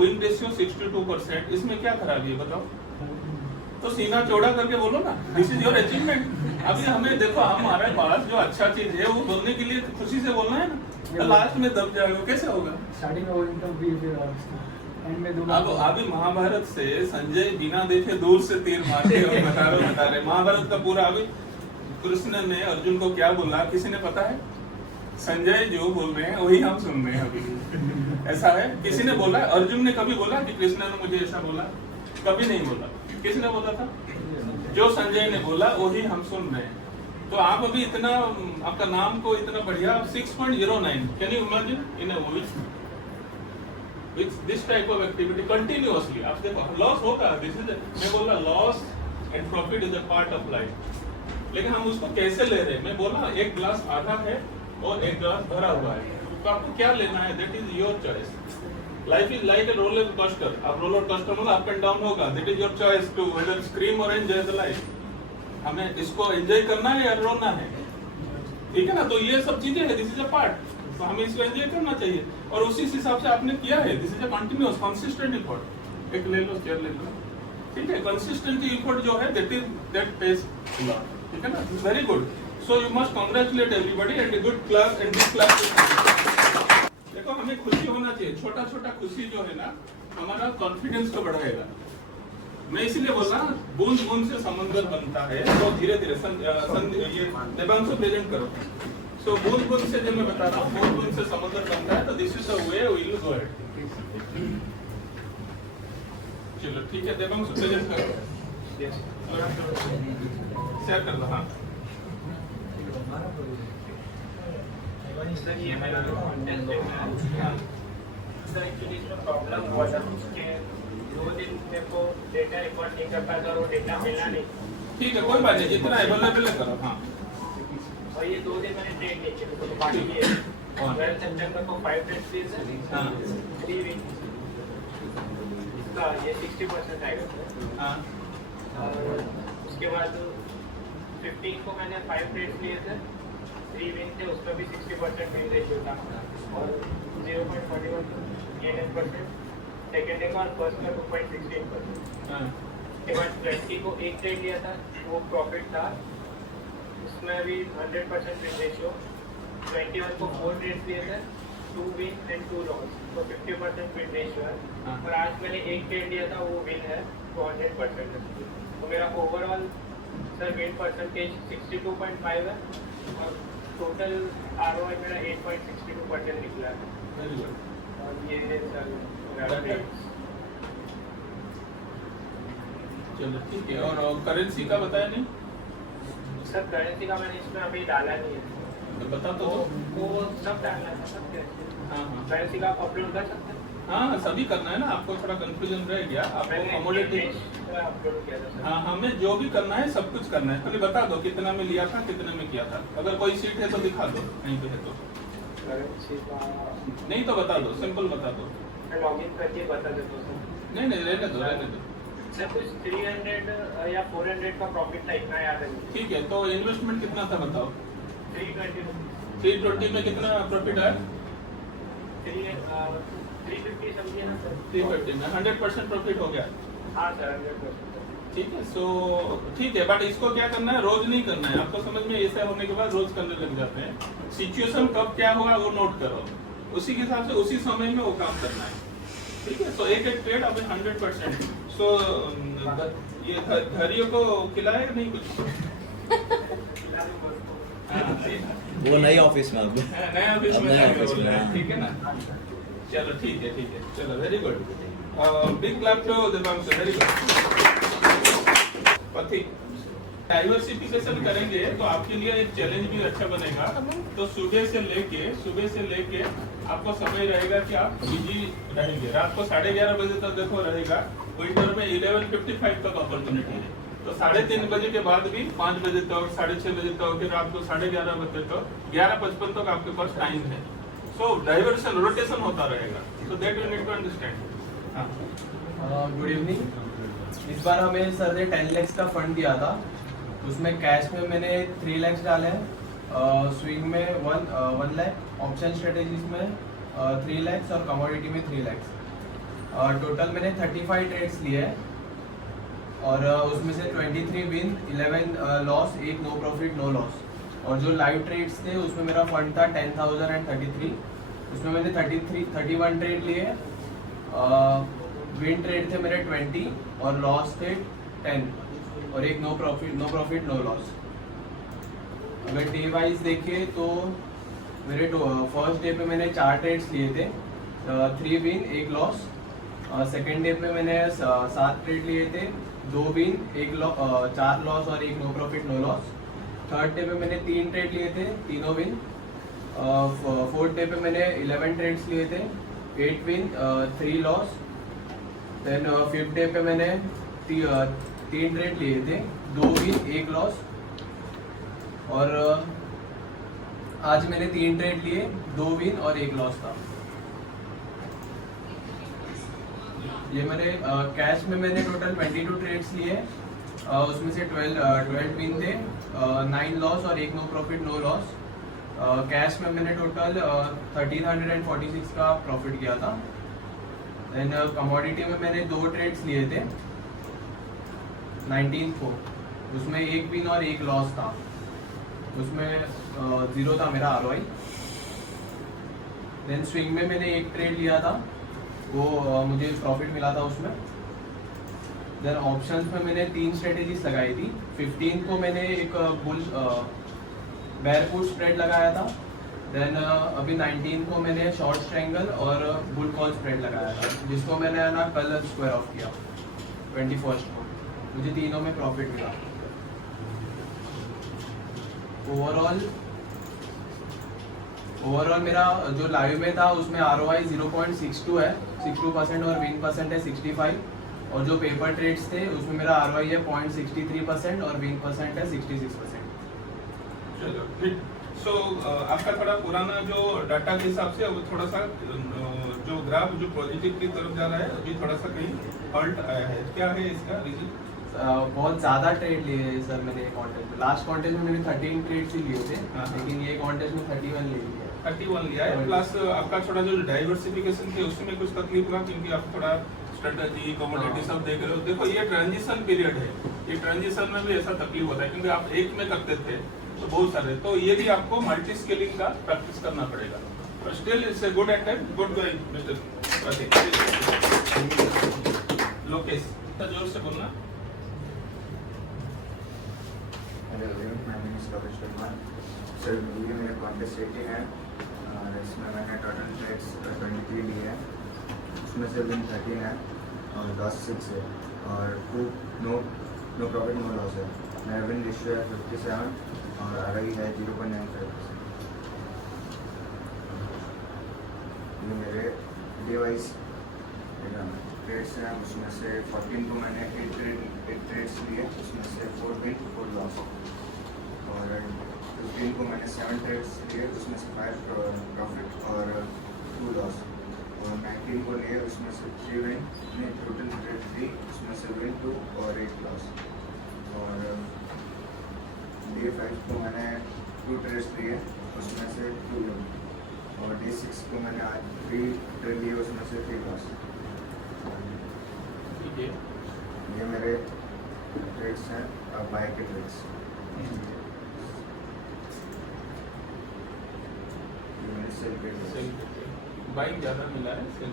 विन रेशियो 62%। इसमें क्या खराबी है बताओ? तो सीना चौड़ा करके बोलो ना, दिस इज योर अचीवमेंट। अभी हमें देखो, हमारे पास जो अच्छा चीज है वो बोलने के लिए खुशी से बोलना है ना, तो लास्ट में दब जाएगा, कैसे होगा? स्टार्टिंग में वो इनकम भी एंड में 2 अब अभी महाभारत से संजय बिना देखे दूर से तीर मारते और बता रहे महाभारत का पूरा। अभी कृष्ण ने अर्जुन को क्या बोला, किसी ने पता है? संजय जो बोल रहे हैं वही हम सुन रहे हैं अभी। ऐसा है, किसी ने बोला? अर्जुन ने कभी बोला कि कृष्ण ने मुझे ऐसा बोला? कभी नहीं बोला। किसने बोला था? जो संजय ने बोला वही हम सुन रहे हैं। तो आप अभी इतना, आपका नाम को इतना बढ़िया 6.09, can you imagine in a week with this type of activity continuously? आप देखो लॉस होता है, दिस इज, मैं बोला loss and profit is a part of life, लेकिन हम उसको कैसे ले रहे हैं? मैं बोला एक ग्लास आधा है और एक ग्लास भरा हुआ है, तो आपको क्या लेना है, that is your choice. Life is like a roller coaster. आप रोलर कोस्टर में अप एंड डाउन होगा, that is your choice to whether scream और एंजॉय द लाइफ। हमें इसको एंजॉय करना है या रोना है, ठीक है ना? तो ये सब चीजें हैं, दिस इज अ पार्ट, तो हमें इसको एंजॉय करना चाहिए, और उसी हिसाब से आपने किया है। This is a continuous consistent effort. एक ले लो, चेयर ले लो, ठीक है। कंसिस्टेंट एफर्ट जो है दैट पेज लॉट, ठीक है ना? Very good. So you must congratulate everybody and good class and this class. देखो हमें खुशी होना चाहिए, छोटा छोटा खुशी जो है ना हमारा कॉन्फिडेंस को बढ़ाएगा। मैं इसीलिए बोल रहा हूँ, बूंद बूंद से समंदर बनता है, तो धीरे धीरे ये देवांशु प्रेजेंट करो। सो बूंद बूंद से जब मैं बता रहा हूँ, बूंद बूंद से समंदर बनता है, तो this is the way we will go ahead. चलो ठीक है, देवांशु प्रेजेंट करो, शेयर कर दो। हाँ सर, ये मेरा जो कॉन्टेस्ट है सर, एक्चुअली इसमें प्रॉब्लम हुआ था कि 2 दिन मेरे को डेटा रिकॉर्ड नहीं कर पाया था और वो डेटा मिला नहीं। ठीक है, कोई बात नहीं, जितना अवेलेबल है करो। हाँ, और ये 2 दिन मैंने ट्रेड नहीं किया, तो बाकी ये 12 सितंबर को 5 ट्रेड किए सर, 3 विन, इसका ये 60% आएगा सर। हाँ, और उसके बाद 15 को मैंने 5 ट्रेड लिए सर, 3 विन थे, उसमें भी 60% विन रेशियो था, और 0.41% सेकेंड डे का, और फर्स्ट का 2.16%। हाँ, के बाद 20 को 1 ट्रेड लिया था, वो प्रॉफिट था, उसमें भी 100% विन रेशियो। 21 को 4 ट्रेड लिए थे, 2 विन एंड 2 लॉस, तो 50% विन रेशियो है। हाँ। और आज मैंने 1 ट्रेड लिया था, वो विन है, तो 100% है। तो मेरा ओवरऑल सर विन परसेंटेज 62.5 है, और टोटल ROI मेरा 8.62% निकला है। Very good. और ये है सर मेरा That trades। चलो ठीक है, और करेंसी का बताया नहीं? सर करेंसी का मैंने इसमें अभी डाला नहीं है, तो बता तो तो दो। वो सब डालना था सब कैसे? हाँ हाँ करेंसी का आप अपलोड कर सकते हैं? हाँ, सभी करना है ना, आपको थोड़ा कंफ्यूजन रह गया, आपको मैंने कमोडिटी। अपलोड किया था सर। हाँ, हमें जो भी करना है सब कुछ करना है, खाली बता दो कितना में लिया था, कितने में किया था। अगर कोई सीट है तो दिखा दो, कहीं पे है तो, करेंसी का नहीं तो बता दो, सिंपल बता दो। मैं लॉगिन करके बता देता हूँ सर। नहीं नहीं, रहने दो रहने दो। सर कुछ 300 या 400 का प्रॉफिट था, इतना याद है मुझे। ठीक है, तो इन्वेस्टमेंट कितना था बताओ? 320 320 में कितना प्रॉफिट आया? 350 समझिए ना सर। 350 में 100% प्रॉफिट हो गया। हाँ सर 100%। ठीक है, सो ठीक है, बट इसको क्या करना है, रोज नहीं करना है। आपको समझ में ऐसा होने के बाद रोज करने लग जाते हैं। सिचुएशन कब क्या होगा वो नोट करो, उसी के हिसाब से उसी समय में वो काम करना है। ठीक है। सो एक ट्रेड अभी 100%। सो ये घरियों को खिलाएगा नहीं कुछ? वो नई ऑफिस में अब नया ऑफिस में नया जाके ऑफिस बोल में, रहा है, हाँ। ठीक है ना? चलो ठीक है, चलो very good. Big clap to Divyanshu, very good. Pathik, diversification करेंगे तो आपके लिए एक चैलेंज भी अच्छा बनेगा। तो सुबह से लेके आपको समय रहेगा कि आप बिजी रहेंगे। रात को 11:30 बजे तक देखो रहेगा। विंटर में 11:55 तक अपॉर्चुनिटी है। तो 3:30 बजे के बाद भी 5 बजे तक, 6:30 बजे तक, फिर रात को 11:30 बजे तक, 11:55 तक आपके पास टाइम है। सो डाइवर्सन, रोटेशन होता रहेगा। So that you need to understand. Good evening. इस बार हमें सर ने 10 lakhs का फंड दिया था। उसमें कैश में मैंने 3 lakhs डाले हैं, स्विंग में 1 lakh, ऑप्शन स्ट्रेटेजीज में 3 lakhs और कमोडिटी में 3 lakhs। टोटल मैंने 35 ट्रेड्स लिए हैं और उसमें से 23 win, 11 loss, 1 no profit no loss. और जो लाइव ट्रेड्स थे उसमें मेरा फंड था 10,033। उसमें मैंने 31 ट्रेड लिए। विन ट्रेड थे मेरे 20 और लॉस थे 10 और 1 नो प्रॉफिट नो लॉस। अगर डे वाइज देखें तो मेरे फर्स्ट डे पे मैंने 4 ट्रेड्स लिए थे, 3 विन 1 लॉस। सेकेंड डे पे मैंने 7 ट्रेड लिए थे, 2 विन 4 लॉस और 1 no profit no loss. Third day पे मैंने 3 ट्रेड लिए थे, तीनों विन। फोर्थ डे पे मैंने 11 ट्रेड्स लिए थे, 8 win 3 loss. Then fifth day पे मैंने 3 ट्रेड लिए थे, 2 विन 1 लॉस। और आज मैंने 3 ट्रेड लिए, 2 विन और 1 लॉस था। ये मेरे कैश में मैंने टोटल 22 ट्रेड्स लिए। उसमें से 12 विन थे, 9 लॉस और 1 no profit no loss. Cash में मैंने टोटल 1346 का प्रॉफिट किया था। देन कमोडिटी में मैंने 2 ट्रेड्स लिए थे 19th को, उसमें 1 विन और 1 लॉस था। उसमें 0 था मेरा ROI। देन स्विंग में मैंने 1 ट्रेड लिया था, वो मुझे प्रॉफिट मिला था उसमें। देन ऑप्शंस में मैंने 3 स्ट्रेटेजीज लगाई थी। 15 को मैंने एक बुल बेयर पुट स्प्रेड लगाया था। देन अभी 19 को मैंने शॉर्ट स्ट्रैंगल और बुल कॉल स्प्रेड लगाया था, जिसको मैंने ना कल स्क्वायर ऑफ किया 21st को। मुझे तीनों में प्रॉफिट मिला। ओवरऑल मेरा जो लाइव में था उसमें ROI 0.62 है, 62% और विन परसेंट है 65। और जो पेपर ट्रेड्स थे उसमें मेरा ROI है 0.63% और विन परसेंट है 66%। चलो ठीक। सो आपका थोड़ा पुराना जो डाटा के हिसाब से अब थोड़ा सा जो ग्राफ जो पॉजिटिव की तरफ जा रहा है, अभी थोड़ा सा कहीं हॉल्ट आया है। क्या है इसका रीजन? बहुत ज़्यादा ट्रेड लिए सर मैंने कॉन्टेस्ट में। लास्ट कॉन्टेस्ट में मैंने 13 ट्रेड्स ही लिए थे, हाँ। लेकिन ये कॉन्टेस्ट में 31 ले लिए। 31 लिया है। प्लस आपका थोड़ा जो डाइवर्सिफिकेशन थे उसमें कुछ तकलीफ हुआ, क्योंकि आप थोड़ा स्ट्रेटजी कमोडिटी सब देख रहे हो। देखो ये ट्रांजिशन पीरियड है, ये ट्रांजिशन में भी ऐसा तकलीफ होता है, क्योंकि आप एक में करते थे तो बहुत सारे, तो ये भी आपको मल्टी स्केलिंग का प्रैक्टिस करना पड़ेगा। But still it's a good attempt, good going mister Prateek. Lokesh जोर से बोलना। Hello everyone, my name is Lokesh Verma. Sir ये मेरा कॉन्टेस्ट रेटिंग है और इसमें मैंने टोटल ट्रेड्स 23 लिए हैं। उसमें से विन 13 है और लॉस 6 है और 2 नो प्रॉफिट नो लॉस है। मेरा विन रेशियो है 57 और ROI है 0.95%। ये मेरे डे वाइज ट्रेड्स हैं। उसमें से 14 को मैंने 8 ट्रेड्स लिए, उसमें से 4 विन 4 लॉस। और 15 को मैंने 7 ट्रेड्स लिए, उसमें से 5 प्रॉफिट और 2 लॉस। और 19 को लिए, उसमें से 3 विन, टोटल 3, उसमें से विन 2 और 8 लॉस। और डे 5 को मैंने 2 ट्रेड्स लिए, उसमें से 2 विन। और डे 6 को मैंने आज 3 ट्रेड लिए, उसमें से 3 लॉस। ठीक है, ये मेरे ट्रेड्स हैं, बाय के ट्रेड्स। ये मेरे सेल के ट्रेड्स। बाइक ज़्यादा मिला है सेल।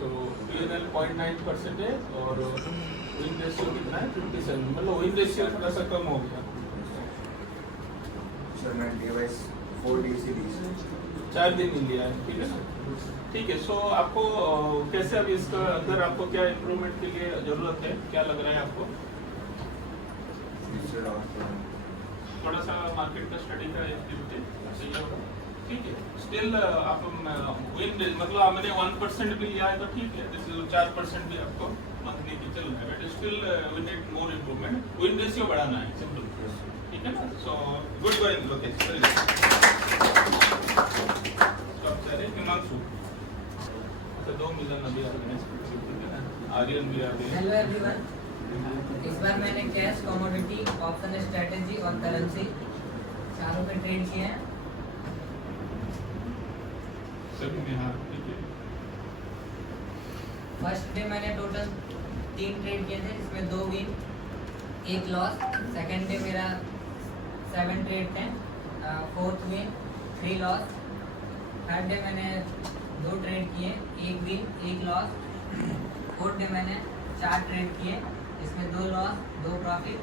सो PNL 0.9% है और विन रेशियो कितना है 57, मतलब विन रेशियो थोड़ा सा कम हो गया। सर मैं डिवाइस 4 DC दी 4 दिन मिल लिया है, ठीक है ना। ठीक है, सो आपको कैसे अभी इसका अंदर आपको क्या इम्प्रूवमेंट के लिए जरूरत है, क्या लग रहा है आपको? थोड़ा सा मार्केट का स्टडी का एक्टिविटी सही होगा, ठीक है। स्टिल आप विन मतलब मैंने 1% भी लिया है तो ठीक है, जैसे 4% भी आपको मंथली की चल रहा है, but still we need more improvement, win ratio बढ़ाना है, सिंपल, ठीक है ना। So good going Lokesh, very good. सब सारे हिमांशु, अच्छा 2 मिलियन अभी ऑर्गेनाइज, आर्यन भी आ गए। हेलो एवरीवन, इस बार मैंने कैश, कमोडिटी, ऑप्शन स्ट्रेटेजी और करेंसी चारों पे ट्रेड किए हैं। सभी में, हाँ ठीक है। फर्स्ट डे मैंने टोटल 3 ट्रेड किए थे, जिसमें 2 विन 1 लॉस। सेकंड डे मेरा 7 ट्रेड थे, 4th win 3 loss. Third day मैंने 2 ट्रेड किए, 1 विन 1 लॉस। फोर्थ डे मैंने 4 ट्रेड किए, इसमें 2 लॉस 2 प्रॉफिट।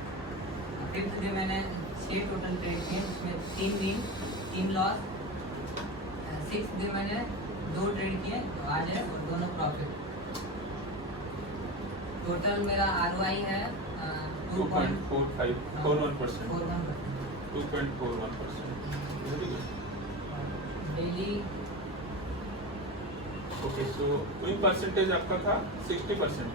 फिफ्थ डे मैंने 6 टोटल ट्रेड किए, जिसमें 3 विन 3 लॉस। सिक्स डे मैंने 2 ट्रेड किए, तो आज है और दोनों प्रॉफिट। टोटल मेरा ROI है 2.41%। 2.41%। 2.41%, वेरी गुड। डेली ओके, सो विन परसेंटेज आपका था 60%।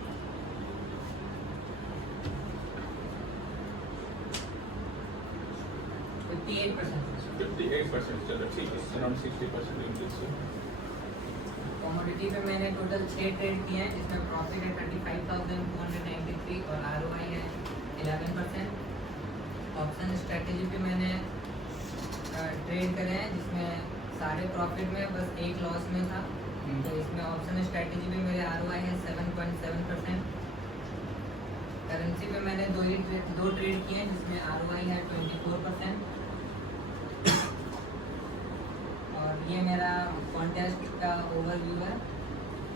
58%, चलो ठीक है, अराउंड 60% इंक्रीज हुआ। कमोडिटी पे मैंने टोटल 6 ट्रेड किए हैं, जिसमें प्रॉफिट है 35,293 और ROI है 11%। ऑप्शन स्ट्रेटेजी पे मैंने ट्रेड करे हैं, जिसमें सारे प्रॉफिट में बस 1 लॉस में था, तो इसमें ऑप्शन स्ट्रेटेजी पे मेरे ROI है 7.7%। करेंसी पे मैंने 2 ट्रेड किए हैं, जिसमें ROI है 24%। और ये मेरा कॉन्टेस्ट का ओवरव्यू है।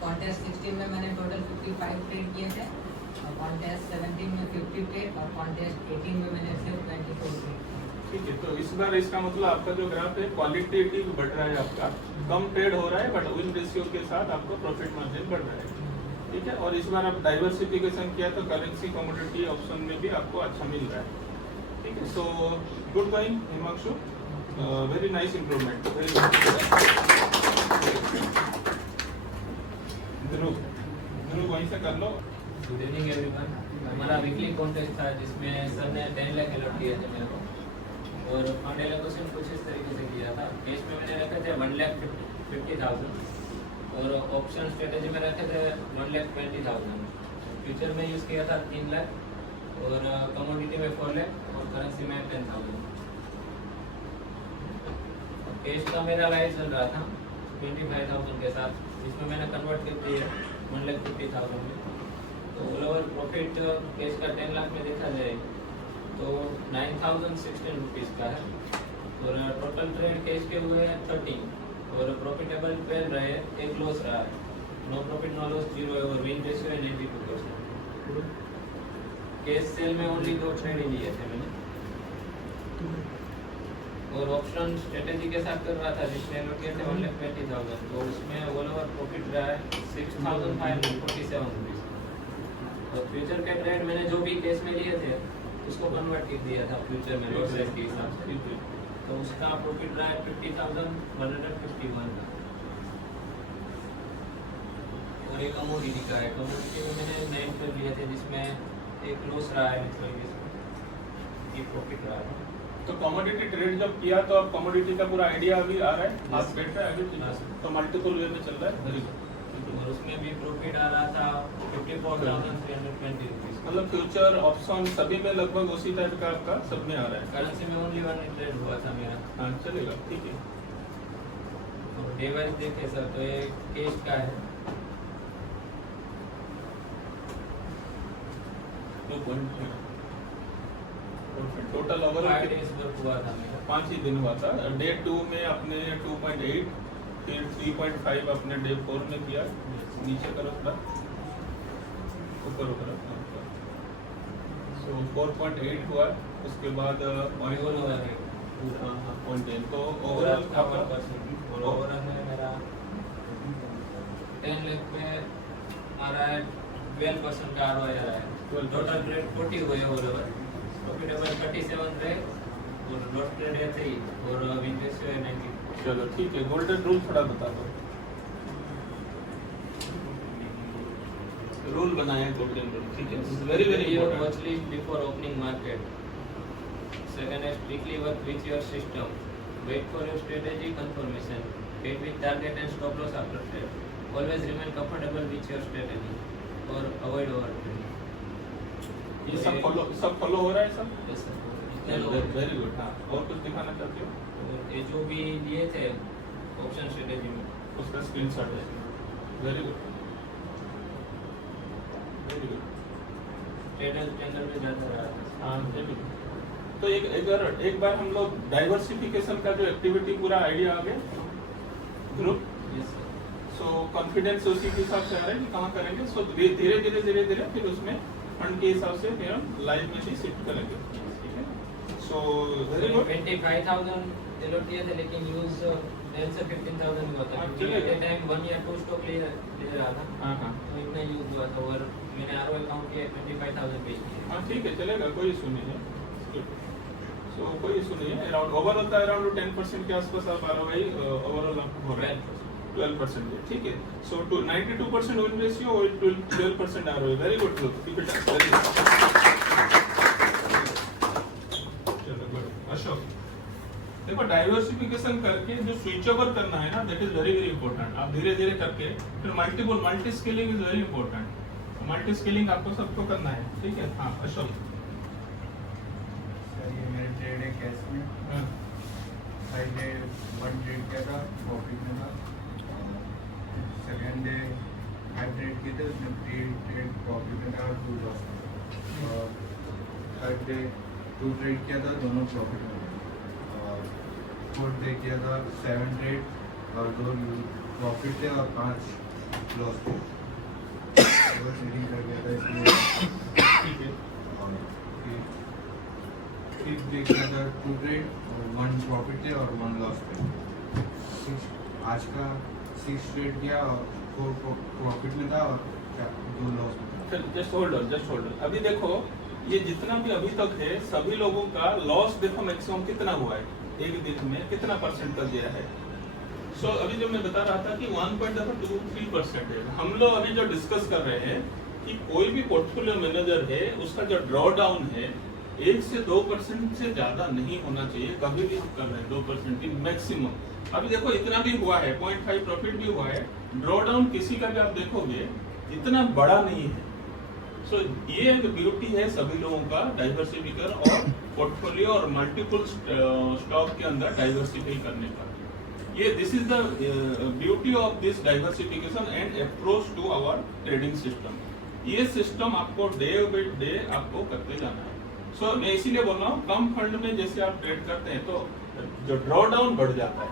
कॉन्टेस्ट 16 में मैंने टोटल 55 ट्रेड किए थे, और कॉन्टेस्ट 17 में 50 ट्रेड, और कॉन्टेस्ट 18 में मैंने सिर्फ 24 ट्रेड किए। ठीक है, तो इस बार इसका मतलब आपका जो ग्राफ है क्वालिटेटिव बढ़ रहा है, आपका कम ट्रेड हो रहा है बट विन रेशियो के साथ आपको प्रॉफिट मार्जिन बढ़ रहा है, ठीक है। और इस बार आप डाइवर्सिफिकेशन किया तो करेंसी, कमोडिटी, ऑप्शन में भी आपको अच्छा मिल रहा है, ठीक है। So good going Himanshu, very nice improvement, very Dhruv वहीं से कर लो। Good evening everyone. हमारा वीकली कॉन्टेस्ट था, जिसमें सर ने 10 लाख अलॉट किए थे मेरे को, और फंड एलोकेशन कुछ इस तरीके से किया था। कैश में मैंने रखे थे 1,50,000 और ऑप्शन स्ट्रेटेजी में रखे थे 1,20,000। फ्यूचर में यूज़ किया था 3 लाख और कमोडिटी में 4 लाख और करेंसी में 10,000। कैश का मेरा राइज चल रहा था 25,000 के साथ, जिसमें मैंने कन्वर्ट कर दिया 1,50,000 में। तो ओवरऑल प्रॉफिट कैश का 10 लाख में देखा जाए तो 9,016 रुपीज़ का है, और टोटल ट्रेड कैश के हुए हैं 13, और प्रॉफिटेबल 12 रहे, 1 लॉस रहा है, नो प्रॉफिट नो लॉस 0 है, और विन रेशियो है 92%। कैश सेल में ओनली 2 ट्रेड ही लिए थे मैंने, और ऑप्शन स्ट्रेटेजी के साथ कर रहा था, जिसमें लोग किए थे 1,20,000, तो उसमें ओवरऑल प्रॉफिट रहा है 6,547 रुपीज़। और फ्यूचर के ट्रेड मैंने जो भी केस में लिए थे उसको कन्वर्ट कर दिया था फ्यूचर में लॉस के हिसाब से, तो उसका प्रॉफिट रहा है 50,151 का। और एक कमोडिटी का है, कमोडिटी में मैंने 9 ट्रेड लिए थे, जिसमें 1 लॉस रहा है, मतलब ये प्रॉफिट रहा है। तो कमोडिटी ट्रेड जब किया तो अब कमोडिटी का पूरा आइडिया अभी आ रहा है, आप बैठ रहे हैं अभी, तो मल्टीपल वे में चल रहा है, वेरी गुड। और उसमें भी प्रॉफिट आ रहा था 54,320 रुपीज़। मतलब फ्यूचर, ऑप्शन सभी में लगभग उसी टाइप का आपका सब में आ रहा है। करेंसी में ओनली 1 ट्रेड हुआ था मेरा। हाँ चलेगा, ठीक है। और डिवाइस देखे सर तो ये कैश का है, 2.3 टोटल ओवरऑल 5 डेज वर्क हुआ था मेरा। 5 ही दिन हुआ था। डे 2 में अपने 2.8 फिर 3.5 अपने डे 4 में किया, नीचे करो थोड़ा, ऊपर करो, सो 4.8 हुआ। उसके बाद .10 तो ओवरऑल और ओवरऑल में मेरा 10 लाख में आ रहा है 12% का ROI आ रहा है। टोटल ट्रेड 40 हुए ओवरऑल, प्रॉफिटेबल 37 रहे और लॉस ट्रेड है 3 और विन रेशियो है 90। चलो ठीक है, गोल्डन रूल थोड़ा बता दो। रूल बनाया गोल्डन रूल, ठीक है, very very important. Watch list before opening market. Second है strictly work with your system, wait for your strategy confirmation, trade with target and stop loss after trade, always remain comfortable with your strategy और avoid over trading. ये सब follow हो रहा है सब? Yes sir, very good. हाँ, और कुछ दिखाना चाहते हो? ये जो भी लिए थे ऑप्शन स्ट्रेटेजी में, उसका स्क्रीनशॉट है। Very good, very good. Trader general में ज़्यादा रहा था। हाँ, वेरी गुड। तो एक बार हम लोग डाइवर्सिफिकेशन का जो एक्टिविटी पूरा आइडिया आ गया ग्रुप। Yes sir. सो कॉन्फिडेंस उसी के हिसाब से आ रहा है कि कहाँ करेंगे। सो धीरे धीरे फिर उसमें फंड के हिसाब से फिर हम लाइव में भी शिफ्ट करेंगे, ठीक है। So very good. 25,000 एलोट किए थे, लेकिन यूज 10 से 15,000 हुआ था। चलेगा। एट टाइम 1 या 2 स्टॉक ले रहा था। हाँ, तो इतना यूज हुआ था और मैंने ROI काउंट किया 25,000 पे किया। हाँ ठीक है, चलेगा, कोई इशू नहीं है। सो कोई इशू नहीं है। अराउंड ओवर होता है अराउंड 10% के आसपास आप ROI ओवरऑल आपको हो रहा है 12%, ठीक है। सो 92% विन रेशियो और 12% ROI, very good. Keep it up, very good. चलो गुड। अशोक, देखो डाइवर्सिफिकेशन करके जो स्विच ओवर करना है ना, that is very very important. आप धीरे धीरे करके फिर multi scaling is very important. Multi scaling आपको सबको करना है, ठीक है। हाँ अशोक। सर ये मेरे ट्रेड है कैश में। पहले 1 ट्रेड किया था, प्रॉफिट में था। सेकेंड डे 5 ट्रेड किए थे, उसमें 3 ट्रेड प्रॉफिट में था और 2 लॉस में था। और थर्ड डे 2 ट्रेड किया था, दोनों प्रॉफिट में थे। और फोर्थ डे किया था 7 ट्रेड और 2 प्रॉफिट थे और 5 लॉस थे। ओवर ट्रेडिंग कर गया था इसलिए, ठीक है। और फिफ्थ डे किया था 2 ट्रेड और 1 प्रॉफिट थे और 1 लॉस थे। आज का 6 ट्रेड किया और 4 प्रॉफिट में था और 2 लॉस में था। Just hold. अभी देखो ये जितना भी अभी तक है सभी लोगों का लॉस देखो मैक्सिमम कितना हुआ है, एक दिन में कितना परसेंट तक गया है। सो अभी जो मैं बता रहा था कि 1.23% है। हम लोग अभी जो डिस्कस कर रहे हैं कि कोई भी पोर्टफोलियो मैनेजर है उसका जो ड्रॉ डाउन है 1 से 2% से ज्यादा नहीं होना चाहिए। कभी भी कर रहे हैं 2% की मैक्सिमम। अभी देखो इतना भी हुआ है, 0.5 प्रॉफिट भी हुआ है। ड्रॉ डाउन किसी का भी आप देखोगे इतना बड़ा नहीं है। सो ये एक ब्यूटी है सभी लोगों का डाइवर्सिफिकेशन और पोर्टफोलियो और मल्टीपल स्टॉक के अंदर डाइवर्सिफाई करने का। ये this is the beauty of this diversification and approach to our trading system. ये सिस्टम आपको डे बाई डे आपको करते जाना है। सो मैं इसीलिए बोल रहा हूँ कम फंड में जैसे आप ट्रेड करते हैं तो जो ड्रॉ डाउन बढ़ जाता है,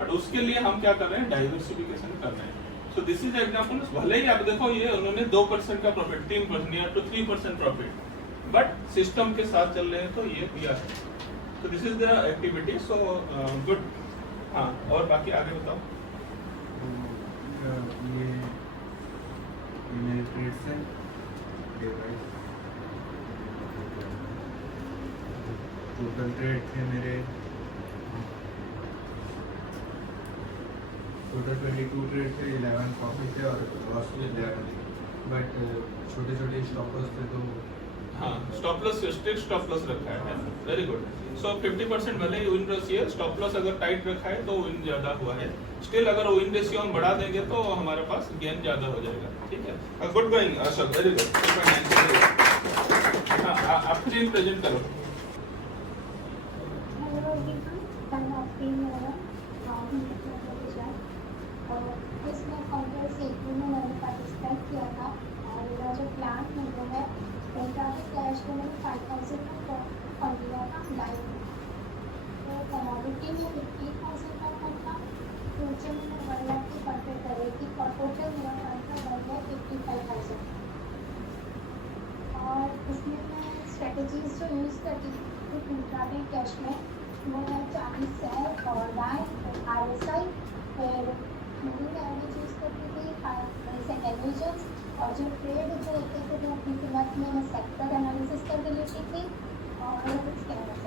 बट उसके लिए हम क्या कर रहे हैं, डाइवर्सिफिकेशन कर रहे हैं। So this is example. भले ही आप देखो ये उन्होंने 2% का profit, 3% near to 3% profit, but system के साथ चल रहे हैं तो ये दिया है। So this is the activity. So good. हाँ, और बाकी आगे बताओ। ये मेरे ट्रेड्स हैं, टोटल ट्रेड थे मेरे टोटल 22 ट्रेड थे, 11 प्रॉफिट थे और लॉस भी 11 थे। बट छोटे छोटे स्टॉप लॉस थे तो हाँ, stop loss strict stop loss रखा है। Very good. सो 50% भले ही विन रेशियो, स्टॉप लॉस अगर टाइट रखा है तो विन ज्यादा हुआ है। स्टिल अगर विन रेशियो हम बढ़ा देंगे तो हमारे पास गेन ज्यादा हो जाएगा, ठीक है। Good going Ashok, very good. हाँ, आप स्क्रीन प्रेजेंट करो। इसमें काउंटर सेक्टर में मैंने पार्टिसिपेट किया था और मेरा जो प्लान है वो है कैश को मैंने 5,000 का फंड लिया था लाइव में। तो कमोडिटी में 50,000 का फंड था, फ्यूचर में मैं स्ट्रेटजीज जो यूज़ करती थी इंट्राडे कैश में वो है चाइनीज सेल और बाय RSI, फिर मूविंग एवरेज यूज़ करती थी, जैसे एवरेजेस, और जो ट्रेड जो होते थे वो अपनी कीमत में मैं सेक्टर एनालिसिस करके लेती थी और स्कैनर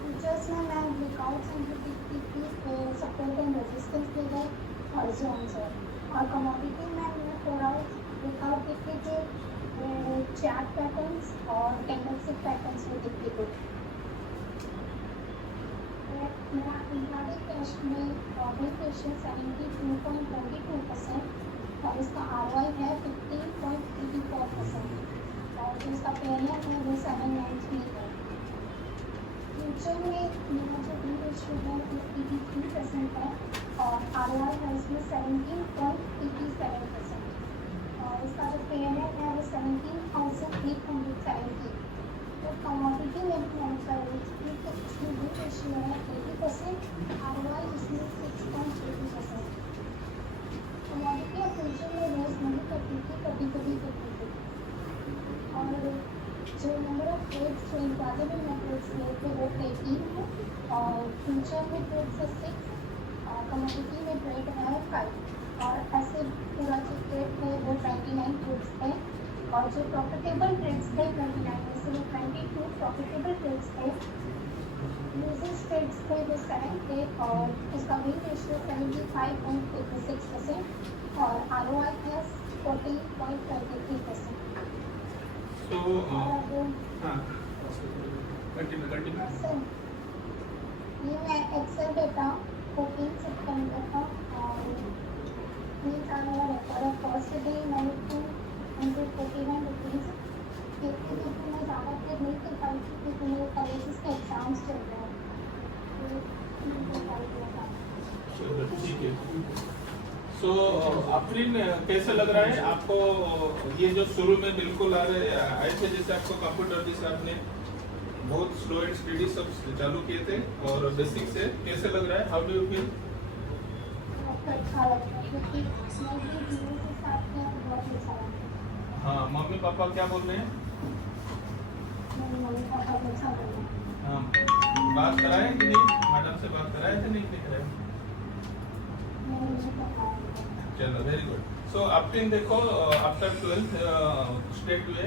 फ्यूचर्स में मैं ब्रेकआउट्स एंड देखती थी, फिर सपोर्ट एंड रेजिस्टेंस ले गए और जोन्स है, और कमोडिटी में मैं थोड़ा ब्रेकआउट देखती थी, चार्ट पैटर्न्स और कैंडलस्टिक पैटर्न्स में देखती थी। मेरा इंट्राडे कैश में विन रेशियो 72.22% और इसका ROI है 15.84% और जो इसका पेरियड है वो 793 है। फ्यूचर में मेरा जो विन रेशियो है वो 83% है और ROI है इसमें 17.87% और इसका जो पेरियड है वो 17,870। तो कमोडिटी में भी मैंने कर रही थी तो इसमें विन रेशियो है 80%, ROI इसमें 6.80%। कमोडिटी और फ्यूचर में रोज़ नहीं करती थी, कभी कभी करती थी, और जो नंबर ऑफ ट्रेड्स जो इंट्राडे में मैं ट्रेड्स लिए थे वो 18 है और फ्यूचर में ट्रेड्स है 6 और कमोडिटी में ट्रेड है 5 और ऐसे पूरा जो ट्रेड है वो 29 ट्रेड्स थे और जो प्रॉफिटेबल ट्रेड्स थे 29 में से वो 22 प्रॉफिटेबल ट्रेड्स थे, लूजर्स ट्रेड्स थे वो 7 थे और उसका विन रेशियो 75.86% और ROI है 40.23%। So, continue. ये मैं एक्सेल डेटा 14 सितंबर का और ये था मेरा रिकॉर्ड है। फर्स्ट डे मैंने 241 रुपीज़ देखते क्योंकि मैं ज़्यादा ट्रेड नहीं कर पाई थी क्योंकि मेरे कॉलेजेस के एग्ज़ाम्स चल रहे हैं। ठीक है। सो आफरीन कैसे लग रहा है आपको? ये जो शुरू में बिल्कुल आए थे जैसे आपको कंप्यूटर जैसे आपने बहुत स्लो एंड स्पीडी सब चालू किए थे और बेसिक से कैसे लग रहा है? How do you feel? हाँ, मम्मी पापा क्या बोल रहे हैं? हाँ, बात कराए कि नहीं? मैडम से बात कराए थे नहीं दिख रहे? चलो वेरी गुड। सो आफरीन देखो आफ्टर 12th स्टेट हुए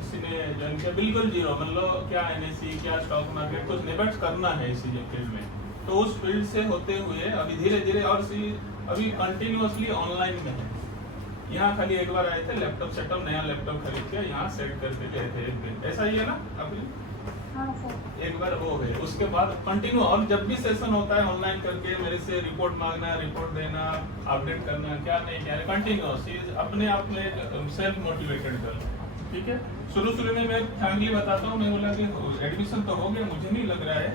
इसी ने ज्वाइन किया बिल्कुल जीरो, मतलब क्या NSE क्या स्टॉक मार्केट कुछ नहीं, बट करना है इसी फील्ड में। तो उस फील्ड से होते हुए अभी धीरे धीरे और अभी कंटिन्यूअसली ऑनलाइन में है। यहाँ खाली एक बार आए थे, लैपटॉप सेटअप नया लैपटॉप खरीद के यहाँ सेट करके गए थे एक दिन, ऐसा ही है ना अभी? एक बार वो है, उसके बाद कंटिन्यू और जब भी सेशन होता है ऑनलाइन करके मेरे से रिपोर्ट मांगना, रिपोर्ट देना, अपडेट करना, क्या नहीं क्या कंटिन्यूअस अपने आप में सेल्फ मोटिवेटेड कर। ठीक है, शुरू में मैं फ्रैंकली बताता हूँ, मैं बोला कि एडमिशन तो हो गया, मुझे नहीं लग रहा है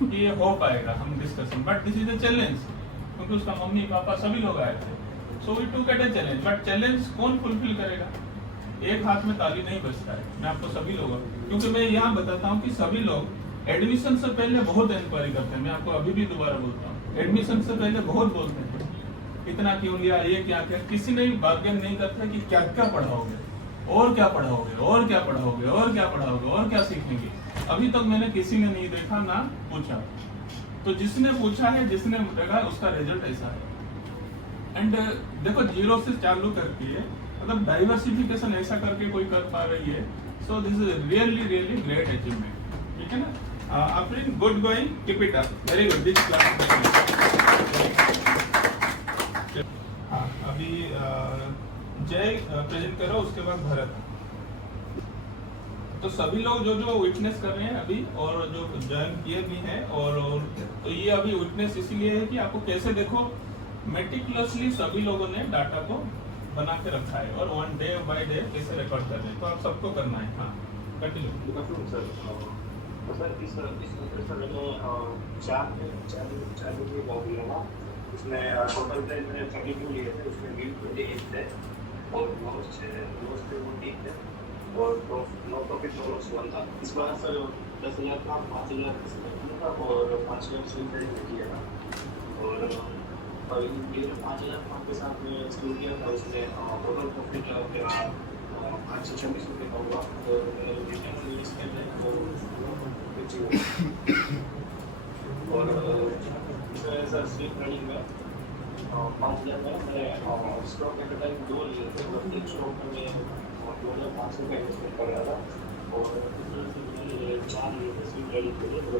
कि ये हो पाएगा हम discussion, but this is a challenge क्योंकि उसका मम्मी पापा सभी लोग आए थे। So we took at a challenge, but challenge कौन फुलफिल करेगा? एक हाथ में ताली नहीं बजता है। मैं आपको सभी लोगों क्योंकि मैं यहाँ बताता हूँ कि सभी लोग एडमिशन से पहले बहुत इंक्वायरी करते हैं। मैं आपको अभी भी दोबारा बोलता हूँ, एडमिशन से पहले बहुत बोलते हैं इतना क्यों लिया, ये क्या क्या, किसी ने बार्गेन नहीं करता कि क्या क्या पढ़ाओगे और क्या पढ़ाओगे और क्या पढ़ाओगे और क्या पढ़ाओगे और क्या सीखेंगे। अभी तक मैंने किसी ने नहीं देखा ना पूछा। तो जिसने पूछा है, जिसने देखा, उसका रिजल्ट ऐसा है। एंड देखो जीरो से चालू करके मतलब डाइवर्सिफिकेशन ऐसा करके कोई कर पा रही है, so this is really really great achievement. ठीक है ना Afreen, good going, keep it up, very good. This class हाँ, अभी जय प्रेजेंट करो, उसके बाद भरत। तो सभी लोग जो जो विटनेस कर रहे हैं अभी और जो ज्वाइन किए भी हैं और तो ये अभी विटनेस इसीलिए है कि आपको कैसे देखो मेटिकुलसली सभी लोगों ने डाटा को बना के रखा है और वन डे बाय डे कैसे रिकॉर्ड कर रहे हैं, तो आप सबको करना है। हाँ कंटिन्यू सर। सर इस सर मैंने चार की बॉल लिया था, उसमें टोटल प्राइस मैंने 32 लिए थे, उसमें विन 28 थे और लॉस थे वो 3 थे और नो प्रॉफिट नो लॉस 1 था। इस बार सर 10,000 का 5,000 था और 5,000 स्विंग ट्रेडिंग किया था और ये 5,000 के साथ में स्विंग किया था, उसमें टोटल प्रॉफिट 1,00,000 ₹526 का हुआ, तो रिटर्न रिलीज कर रहे हैं वो कुछ और इसमें ऐसा स्लिप रनिंग में 5,000 में मैंने स्टॉक एट टाइम 2 लिए थे, तो एक स्टॉक में मैं 2,500 का इन्वेस्टमेंट कर रहा था और मैंने 4 लिए थे स्लिप रनिंग के लिए, तो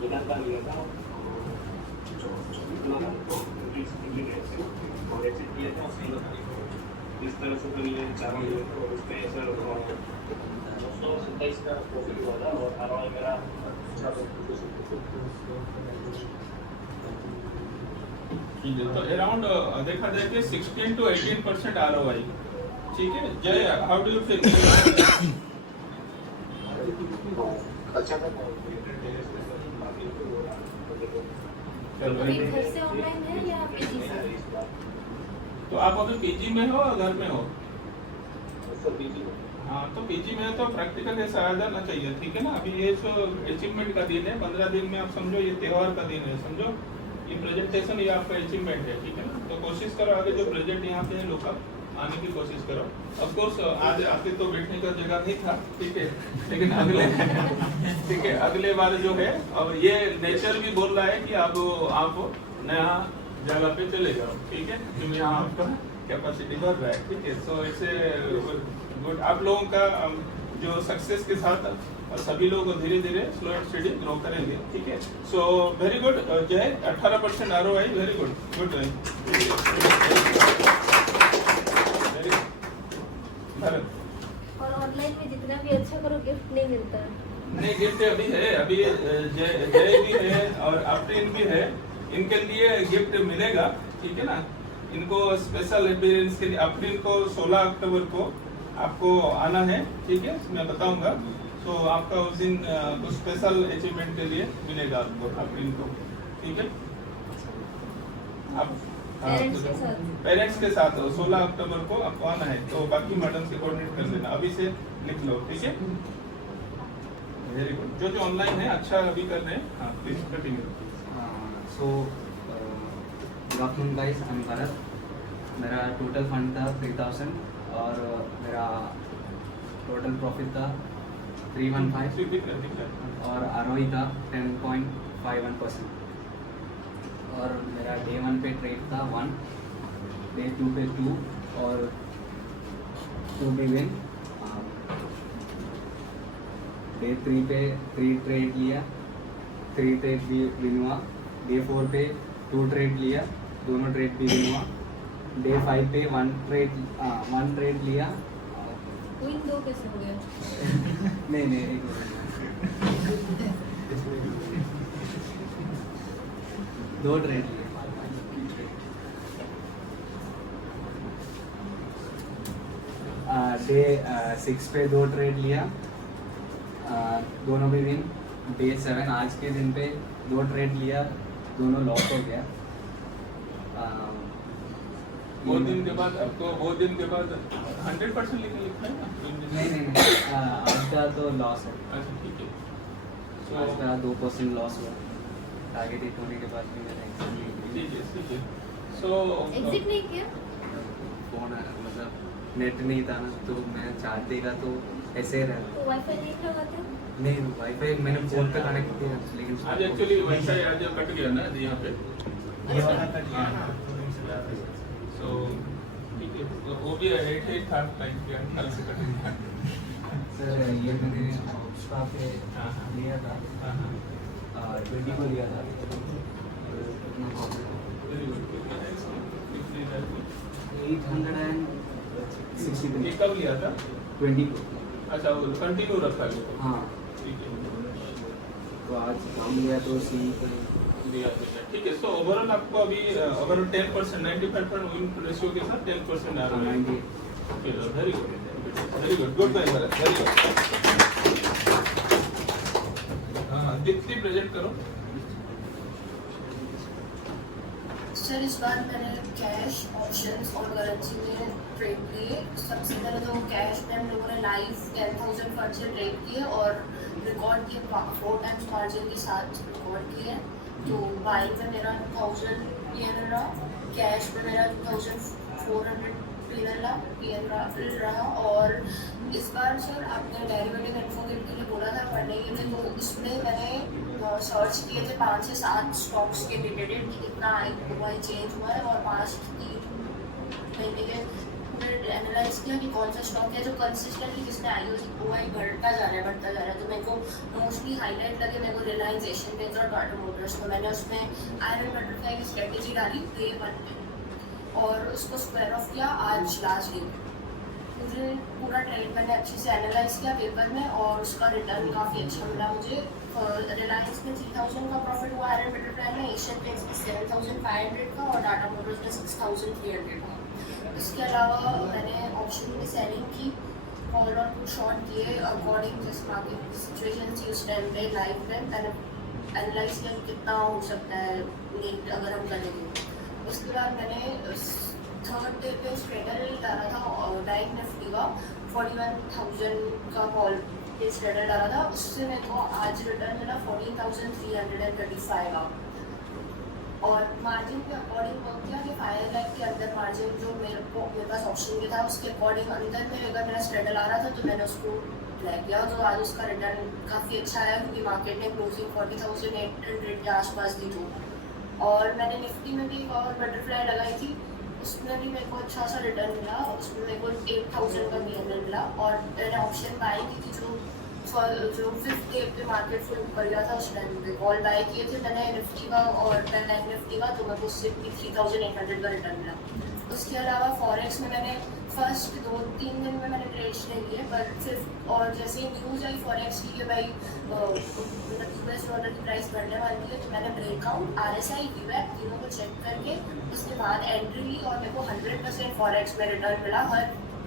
बिना का लिया था जो और एग्जिट किया था उसमें इस तरह से फिर ये 4 लिए थे और उसमें ऐसा 227 का प्रॉफिट हुआ था और ROI मेरा ठीक है, तो अराउंड देखा जाए कि 16 to 18% ROI, ठीक है। जय, हाउ डू यू फील? अच्छा था। अभी घर से ऑनलाइन है या पीजी से? तो आप अभी पीजी में हो या घर में हो? पीजी में। हाँ, तो पीजी में तो प्रैक्टिकल ऐसा आ जाना चाहिए, ठीक है ना। अभी ये जो अचीवमेंट का दिन है, 15 दिन में आप समझो ये त्योहार का दिन है, समझो ये प्रेजेंटेशन ये आपका अचीवमेंट है, ठीक है ना। तो कोशिश करो आगे जो प्रेजेंट यहाँ पे है लोग आने की कोशिश करो। ऑफ कोर्स आज आपके तो बैठने का जगह नहीं था, ठीक है, लेकिन अगले ठीक है अगले बार जो है अब ये नेचर भी बोल रहा है कि आप नया जगह पे चले जाओ, ठीक है, क्योंकि यहाँ आपका कैपेसिटी बढ़ रहा है, ठीक है। सो इसे गुड, आप लोगों का जो सक्सेस के साथ सभी लोग धीरे धीरे स्लो एंड स्टडी ग्रो करेंगे, ठीक है। सो वेरी गुड जय, 18% ROI, वेरी गुड, गुड जय। और ऑनलाइन में जितना भी अच्छा करो गिफ्ट नहीं मिलता है। नहीं, गिफ्ट अभी है, अभी जय भी है और अफ्रीन भी है, इनके लिए गिफ्ट मिलेगा, ठीक है ना। इनको स्पेशल अपीयरेंस के लिए अफ्रीन को 16 अक्टूबर को आपको आना है, ठीक है, मैं बताऊंगा। तो आपका उस दिन कुछ स्पेशल अचीवमेंट के लिए मिलेगा आपको अफ्रीन को, ठीक है। आप पेरेंट्स के साथ 16 अक्टूबर को आपको आना है, तो बाकी मैडम से कोऑर्डिनेट कर लेना, अभी से लिख लो, ठीक है। वेरी गुड, जो ऑनलाइन है अच्छा अभी कर रहे हैं, हाँ please continue. So good afternoon guys, I am Bharat. मेरा टोटल फंड था 3000 और मेरा टोटल प्रॉफिट था 315 और ROI था 10.51%। और मेरा डे 1 पे ट्रेड था 1, डे 2 पे 2 और 2 भी विन। डे 3 पे 3 ट्रेड लिया, 3 ट्रेड भी विन हुआ। डे 4 पे 2 ट्रेड लिया, दोनों ट्रेड भी विन हुआ। डे 5 पे 1 ट्रेड लिया। विन 2 कैसे हो गया? नहीं नहीं, एक मिनट, 2 ट्रेड लिए। डे 6 पे 2 ट्रेड लिया, दोनों भी विन। डे 7 आज के दिन पे 2 ट्रेड लिया, दोनों लॉस हो गया। वो दिन के बाद आपको 100% लिखना है ना? नहीं, आज का तो लॉस है। अच्छा ठीक है, आज का 2% लॉस हुआ। टारगेट हिट होने के बाद भी मैंने एग्जिट नहीं किया। ठीक है। सो एग्जिट नहीं किया? फोन मतलब नेट नहीं था ना, तो मैं चार्ज देगा तो ऐसे ही रहता। तो वाईफाई नहीं लगाते? नहीं, वाईफाई मैंने फोन पे कनेक्ट किया, लेकिन आज एक्चुअली वाईफाई आज कट गया ना यहाँ पे, सो ठीक है, तो वो भी 8 था टाइम के कल से कट गया। सर ये मैंने स्टॉक पे लिया था, 20 को लिया था। वेरी गुड, 863 ये कब लिया था? 20 को। अच्छा, वो कंटिन्यू रखा गया। हाँ, ठीक है, तो आज काम लिया तो सी दिया ठीक है। सो ओवरऑल आपको अभी ओवरऑल 10% 95% विन रेशियो के साथ 10% आ रहा है। Very good, good bye Bharat, very good. हाँ, दीप्ति प्रेजेंट करो। सर इस बार मैंने कैश, ऑप्शंस और करेंसी में ट्रेड किए। सबसे पहले तो कैश में हम लोगों ने लाइव 10,000 फंड से ट्रेड किए और रिकॉर्ड किए 4 टाइम्स मार्जिन के साथ रिकॉर्ड किए। तो बाई में मेरा 1000 ये रहा, कैश में मेरा 2400 PN रहा। और इस बार सर आपने डेरिवेटिव इन्फोगिट के लिए बोला था पढ़ने के लिए, तो उसमें मैंने सर्च किए थे 5 से 7 स्टॉक्स के रिलेटेड कि कितना आई चेंज हुआ है, और 5 महीने के फिर एनालाइज किया कि कौन सा स्टॉक है जो कंसिस्टेंटली जिसमें आई बढ़ता जा रहा है। तो मेरे को मोस्टली हाईलाइट लगे मेरे को रिलायंस, एशियन पेंट्स और टाटा मोटर्स। तो मैंने उसमें आयरन बटरफ्लाई की स्ट्रेटेजी डाली डे 1 पे, और उसको स्क्वायर ऑफ किया आज लास्ट डे। पूरा ट्रेड मैंने अच्छे से एनालाइज किया पेपर में, और उसका रिटर्न काफ़ी अच्छा मिला मुझे। रिलायंस में 3000 का प्रॉफिट हुआ, आयरन बटरफ्लाई में, एशियन पेंट्स में 7500 का, और टाटा मोटर्स में 6300 का। इसके अलावा मैंने ऑप्शन में सेलिंग की, कॉल और पुट शॉर्ट किए अकॉर्डिंग जिस मार्केट सिचुएशन थी उस टाइम पे लाइव में। मैंने एनालाइज किया कि कितना हो सकता है नेट अगर हम करेंगे। उसके बाद मैंने 3rd डे पे स्ट्रेडल डाला था बैंक निफ्टी का 41,000 का कॉल पे स्ट्रेडल डाला था, उससे मेरे को आज रिटर्न मिला 14,335 का। और मार्जिन के अकॉर्डिंग वर्क किया कि 5 लाख के अंदर मार्जिन जो मेरे पास ऑप्शन के था उसके अकॉर्डिंग अंदर में अगर मेरा स्ट्रेडल आ रहा था तो मैंने उसको ले गया। तो आज उसका रिटर्न काफ़ी अच्छा आया क्योंकि मार्केट ने क्लोजिंग 40,800 के आसपास दी थी। और मैंने निफ्टी में भी एक और बटरफ्लाई लगाई थी, उसमें भी मेरे को अच्छा सा रिटर्न मिला, उसमें मेरे को 8,000 का PNL मिला। और मैंने ऑप्शन बाई की थी जो 5th डे पे मार्केट फुल ऊपर गया था, उस टाइम पे कॉल बाय किए थे मैंने निफ्टी का और बैंक निफ्टी का, तो मेरे को उससे भी 3,800 का रिटर्न मिला। उसके अलावा फॉरेक्स में मैंने फर्स्ट 2-3 दिन में मैंने ट्रेड्स नहीं लिए, पर फिर और जैसे ही न्यूज़ आई फॉरेक्स की कि भाई US डॉलर की प्राइस बढ़ने वाली है, तो मैंने ब्रेकआउट RSI VWAP तीनों को चेक करके उसके बाद एंट्री ली, और मेरे को 100% फॉरेक्स में रिटर्न मिला। हर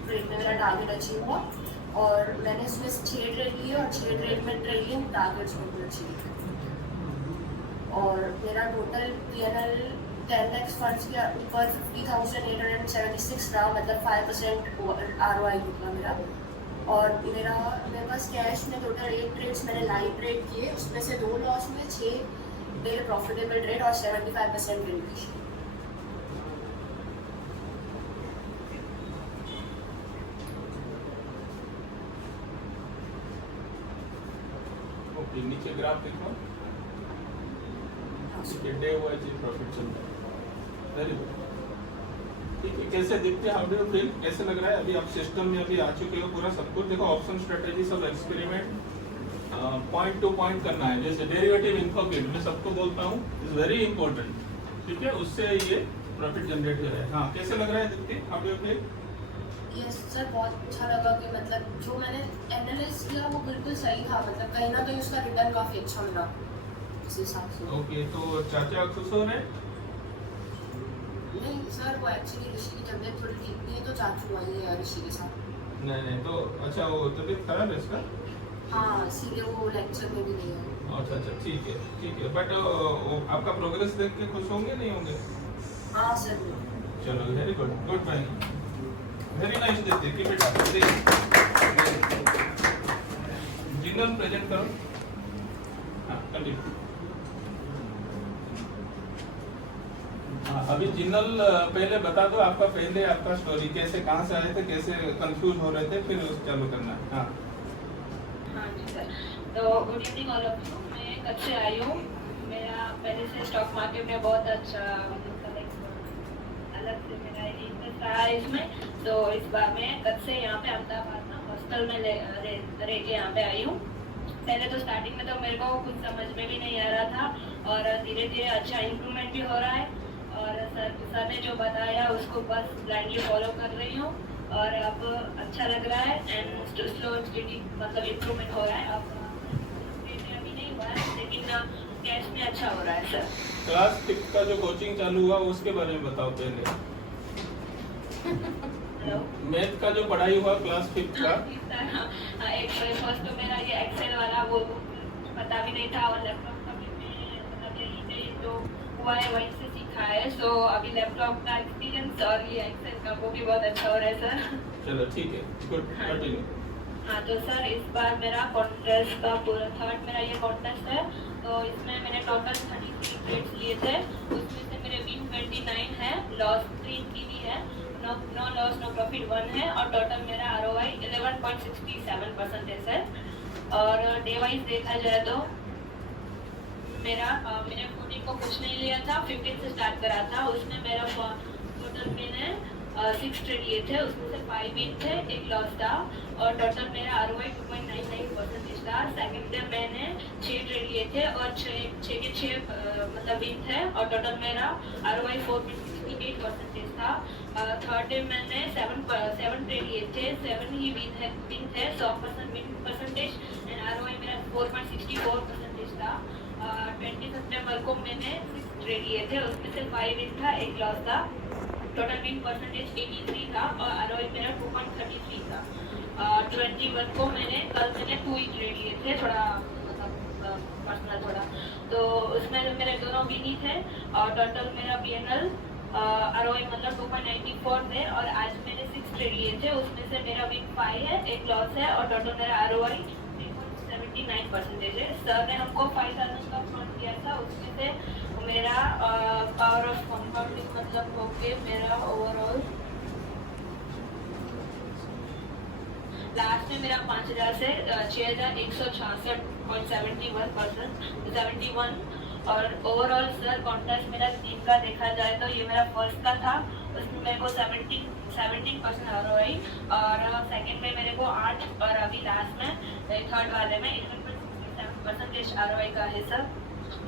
ट्रेड में मेरा टारगेट अचीव हुआ, और मैंने इसमें 6 ट्रेड लिए और 6 ट्रेड में ट्रेडिंग टारगेट्स को अचीव किया। और मेरा टोटल PNL 10 लाख फंड्स के ऊपर 50,876 रहा, मतलब 5% ROI निकला मेरा। और मेरे पास कैश में टोटल 8 ट्रेड्स मैंने लाइव ट्रेड किए, उसमें से 2 लॉस में 6 मेरे प्रॉफिटेबल ट्रेड और 75% वेरिएशन। ओके, नीचे ग्राफ देखो, डे वाइज प्रॉफिट चल रहा है। वेरी गुड, ठीक है। कैसे दिखते हैं, हाउ डू यू फील, कैसे लग रहा है? अभी आप सिस्टम में अभी आ चुके हो, पूरा सब कुछ देखो, ऑप्शन स्ट्रेटेजी सब एक्सपेरिमेंट पॉइंट टू पॉइंट करना है। जैसे डेरिवेटिव इन्फोगिट मैं सबको बोलता हूँ, इज वेरी इंपॉर्टेंट, ठीक है, उससे ये प्रॉफिट जनरेट हो रहा है। हाँ, कैसे लग रहा है Deepti, how do you feel? Yes sir, बहुत अच्छा लगा कि मतलब जो मैंने एनालाइज किया वो बिल्कुल सही था, मतलब कहीं ना कहीं उसका रिटर्न काफ़ी अच्छा मिला इस हिसाब से। ओके, तो चाचा खुश हो रहे? नहीं सर, वो एक्चुअली ऋषि की तबीयत थोड़ी ठीक नहीं है, तो चाचू आई है ऋषि के साथ। नहीं, तो अच्छा, वो तबीयत खराब है इसका? हाँ, इसीलिए वो लेक्चर में भी नहीं है। अच्छा, ठीक है। बट आपका प्रोग्रेस देख के खुश होंगे नहीं होंगे? हाँ सर। चलो, very good bye, very nice Deepti, keep it up. Jinal present करो। हाँ, कंटिन्यू। अभी जिनल पहले बता दो आपका स्टोरी, कैसे कहाँ से आए थे, कैसे कंफ्यूज हो रहे थे, फिर चालू करना है। हाँ जी सर, तो good evening all of you. मैं कब से आई हूँ, मेरा पहले से स्टॉक मार्केट में बहुत अच्छा अलग से मेरा इंटरेस्ट रहा है इसमें। तो इस बार मैं कब से यहाँ पे अहमदाबाद में हॉस्टल में रह के यहाँ पे आई हूँ। पहले तो स्टार्टिंग में तो मेरे को कुछ समझ में भी नहीं आ रहा था, और धीरे धीरे अच्छा इम्प्रूवमेंट भी हो रहा है, और सर ने जो बताया उसको बस ब्लाइंडली फॉलो कर रही हूँ, और अब अच्छा लग रहा है एंड स्लो मतलब इम्प्रूवमेंट हो रहा है। अब अभी नहीं हुआ है, लेकिन कैश में अच्छा हो रहा है सर। क्लास 6 का जो कोचिंग चालू हुआ उसके बारे में बताओ पहले। मैथ का जो पढ़ाई हुआ क्लास 5 का, एक फर्स्ट तो मेरा ये एक्सेल वाला वो पता भी नहीं था, और लैपटॉप का भी मैं मतलब यही जो हुआ है वहीं से सीखा है। सो अभी लैपटॉप का एक्सपीरियंस और ये एक्सेल का वो भी बहुत अच्छा हो रहा है सर। चलो ठीक है, गुड, कंटिन्यू। हाँ, तो सर इस बार मेरा कॉन्टेस्ट का पूरा थर्ड मेरा ये कॉन्टेस्ट है, तो इसमें मैंने टोटल 33 ट्रेड्स लिए थे, उसमें से मेरे विन 29 है, लॉस 3 की भी है। नो लॉस नो प्रॉफिट 1 है और टोटल मेरा ROI 11.67% है। और डे वाइज देखा जाए तो मैंने 14 को कुछ नहीं लिया था, 15 से स्टार्ट करा था। उसमें मेरा टोटल मैंने 6 ट्रेड लिए थे, उसमें से 5 विन थे, 1 लॉस था और टोटल मेरा ROI 2.99% था। सेकंड डे मैंने 6 ट्रेड लिए थे और 6 के 6 मतलब विन थे और टोटल मेरा ROI 4.68% था। थर्ड डे मैंने 7 ट्रेड लिए थे, 7 ही विन थे, 100% विन परसेंटेज एंड ROI मेरा 4.64% था। 20 सितंबर को मैंने 6 ट्रेड लिए थे, उसमें से 5 विन था, 1 लॉस था। टोटल विन परसेंटेज 83 था और ROI मेरा 2.33 था। 21 को कल मैंने 2 ही ट्रेड लिए थे, थोड़ा मतलब पर्सनल थोड़ा, तो उसमें मेरे दोनों विन ही थे और टोटल मेरा PNL ROI मतलब 2.94 थे। और आज मैंने 6 ट्रेड लिए थे, उसमें से मेरा विन 5 है, 1 लॉस है और टोटल मेरा ROI 3.79% है। सर ने हमको 5,000 का फंड दिया था, उसमें से मेरा पावर ऑफ कंपाउंडिंग मतलब होके मेरा ओवरऑल लास्ट में मेरा 5,000 से 6,166.71% और ओवरऑल सर कॉन्टेस्ट मेरा 3 का देखा जाए तो ये मेरा फर्स्ट का था, उसमें मेरे को 17% ROI और सेकंड में मेरे को 8 और अभी लास्ट में थर्ड वाले में 11.67% ROI का है सर।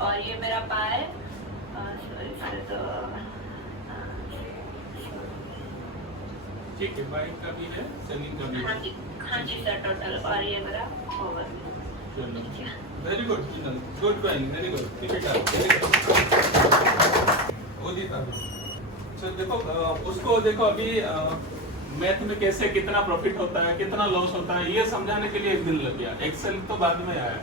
और ये मेरा पाए तो ठीक है, बाइक का भी है, सेलिंग का भी है। हाँ जी सर टोटल और ये मेरा over. Very good good drawing, very good. तो देखो उसको देखो अभी मैथ में कैसे कितना प्रॉफिट होता है कितना लॉस होता है ये समझाने के लिए 1 दिन लग गया। एक्सेल तो बाद में आया,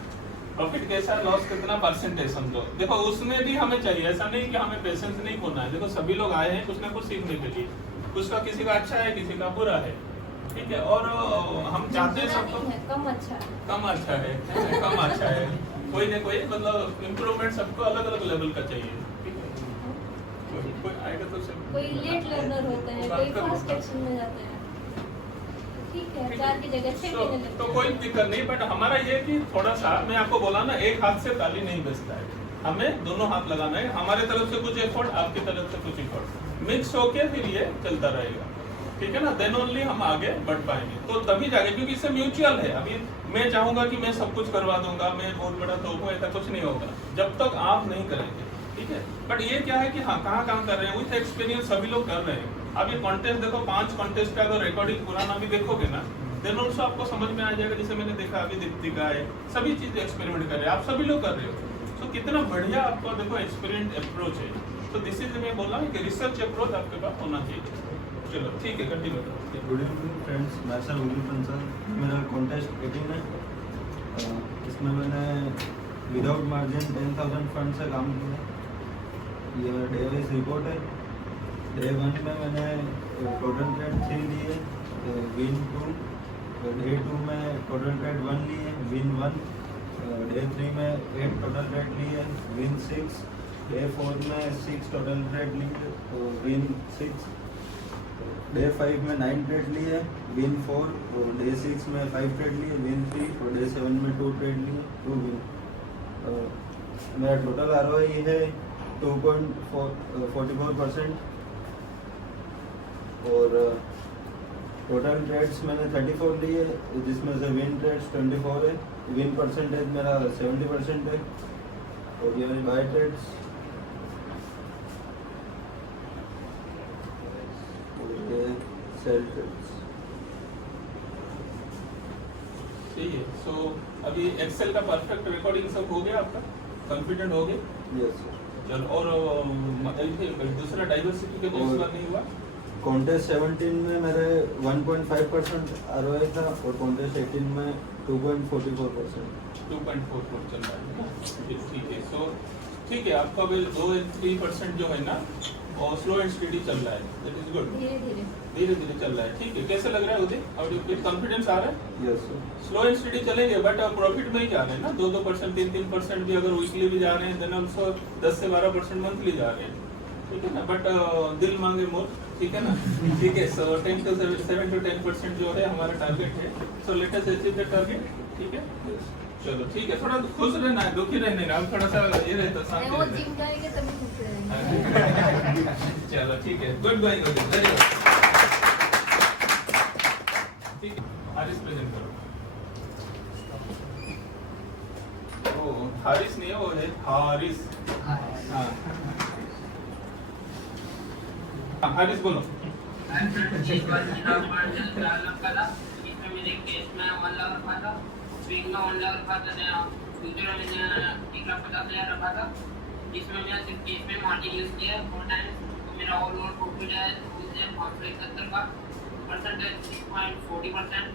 प्रॉफिट कैसा लॉस कितना परसेंटेज समझो। देखो उसमें भी हमें चाहिए, ऐसा नहीं कि हमें पेशेंस नहीं खोना है। देखो सभी लोग आए हैं कुछ ना कुछ सीखने के लिए, कुछ का किसी का अच्छा है किसी का बुरा है, ठीक है। और हम चाहते हैं सबको कम अच्छा है, कम अच्छा है कम अच्छा है, कोई ना कोई मतलब इम्प्रूवमेंट सबको अलग अलग लेवल का चाहिए, ठीक है। कोई आएगा तो कोई लेट लर्नर होते हैं, कोई फास्ट एक्शन में जाते हैं, ठीक है। 4 की जगह 6 महीने लगते हैं तो कोई दिक्कत नहीं। बट हमारा ये कि थोड़ा सा मैं आपको बोला ना, एक हाथ से ताली नहीं बजता है, हमें दोनों हाथ लगाना है। हमारे तरफ से कुछ एफर्ट, आपकी तरफ से कुछ एफर्ट मिक्स होके फिर ये चलता रहेगा, ठीक है ना। देन ओनली हम आगे बढ़ पाएंगे, तो तभी जाके, क्योंकि इससे म्यूचुअल है। अभी मैं चाहूंगा कि मैं सब कुछ करवा दूंगा, मैं बहुत बड़ा तो हूँ, ऐसा कुछ नहीं होगा जब तक आप नहीं करेंगे, ठीक है। बट ये क्या है कि हाँ कहाँ काम कर रहे हैं, विथ एक्सपीरियंस सभी लोग कर रहे हैं। अब ये कॉन्टेस्ट देखो, 5 कॉन्टेस्ट का अगर रिकॉर्डिंग पुराना भी देखोगे ना, देन ऑल्सो आपको समझ में आ जाएगा। जैसे मैंने देखा अभी दीप्तिका है, सभी चीजें एक्सपेरिमेंट कर रहे हैं, आप सभी लोग कर रहे हो। तो कितना बढ़िया आपका देखो एक्सपेरिमेंट अप्रोच है। तो दिस इज मैं बोल रहा हूँ कि रिसर्च अप्रोच आपके पास होना चाहिए। चलो ठीक है, कंटिन्यू करो। गुड इवनिंग फ्रेंड्स, मैं सर उर्मिल पंसल। मेरा कॉन्टेस्ट 18 है, इसमें मैंने विदाउट मार्जिन 10,000 फंड से काम किया। ये मेरा डे वाइज रिपोर्ट है। डे 1 में मैंने टोटल ट्रेड 3 लिए, विन 2। डे 2 में टोटल ट्रेड 1 लिए, विन 1। डे 3 में 8 टोटल ट्रेड लिए, विन 6। डे 4 में 6 टोटल ट्रेड लिए, विन 6। डे 5 में 9 ट्रेड लिए, विन 4। और डे 6 में 5 ट्रेड लिए, विन 3। और डे 7 में 2 ट्रेड लिए, 2 विन। मेरा टोटल ROI है 2.44%। और टोटल ट्रेड्स मैंने 34 लिए, जिसमें से विन ट्रेड्स 24 है। विन परसेंटेज मेरा 70% है। और ये बाय ट्रेड्स सेल ट्रेड्स। सही है। सो अभी एक्सेल का परफेक्ट रिकॉर्डिंग सब हो गया आपका, कॉन्फिडेंट हो गए? Yes sir. चलो, और दूसरा डाइवर्सिटी के लिए इस बार नहीं हुआ? कॉन्टेस्ट 17 में मेरे 1.5% ROI था और कॉन्टेस्ट 18 में 2.44%। 2.44 चल रहा है ना, ठीक है। सो ठीक है, आपका बिल 2-3% जो है ना वो स्लो एंड स्टडी चल रहा है, दैट इज गुड। धीरे धीरे चल रहा है, ठीक है। कैसे लग रहा है उदय, और विद कॉन्फिडेंस आ रहा है? Yes sir. Slow and study चलेंगे बट प्रॉफिट में ही जा रहे हैं ना, 2-2%, 3-3% भी अगर वीकली भी जा रहे हैं, देन ऑल्सो 10 से 12% मंथली जा रहे हैं, ठीक है ना, बट दिल मांगे मोर, ठीक है ना, ठीक है। सो 7 to 10% जो है हमारा टारगेट है, so let us achieve the target, ठीक है। चलो ठीक है, थोड़ा खुश रहना है, दुखी रहने का, हम थोड़ा सा ये रहता शांति वो रहता जिम जाएंगे तभी खुश रहेंगे। चलो ठीक है, गुड गोइंग, वेरी गुड, ठीक है। हारिस प्रेजेंट करो। ओ हारिस नहीं है, वो है हारिस। हाँ हारिस बोलो। स्विंग में 1 लाख रखा था, फ्यूचर में मैंने 1,50,000 रखा था, जिसमें मैंने सिर्फ केस में मार्जिन यूज़ किया 4 टाइम्स, तो मेरा ओवरऑल प्रॉफिट है 571 का, परसेंटेज 6.40%,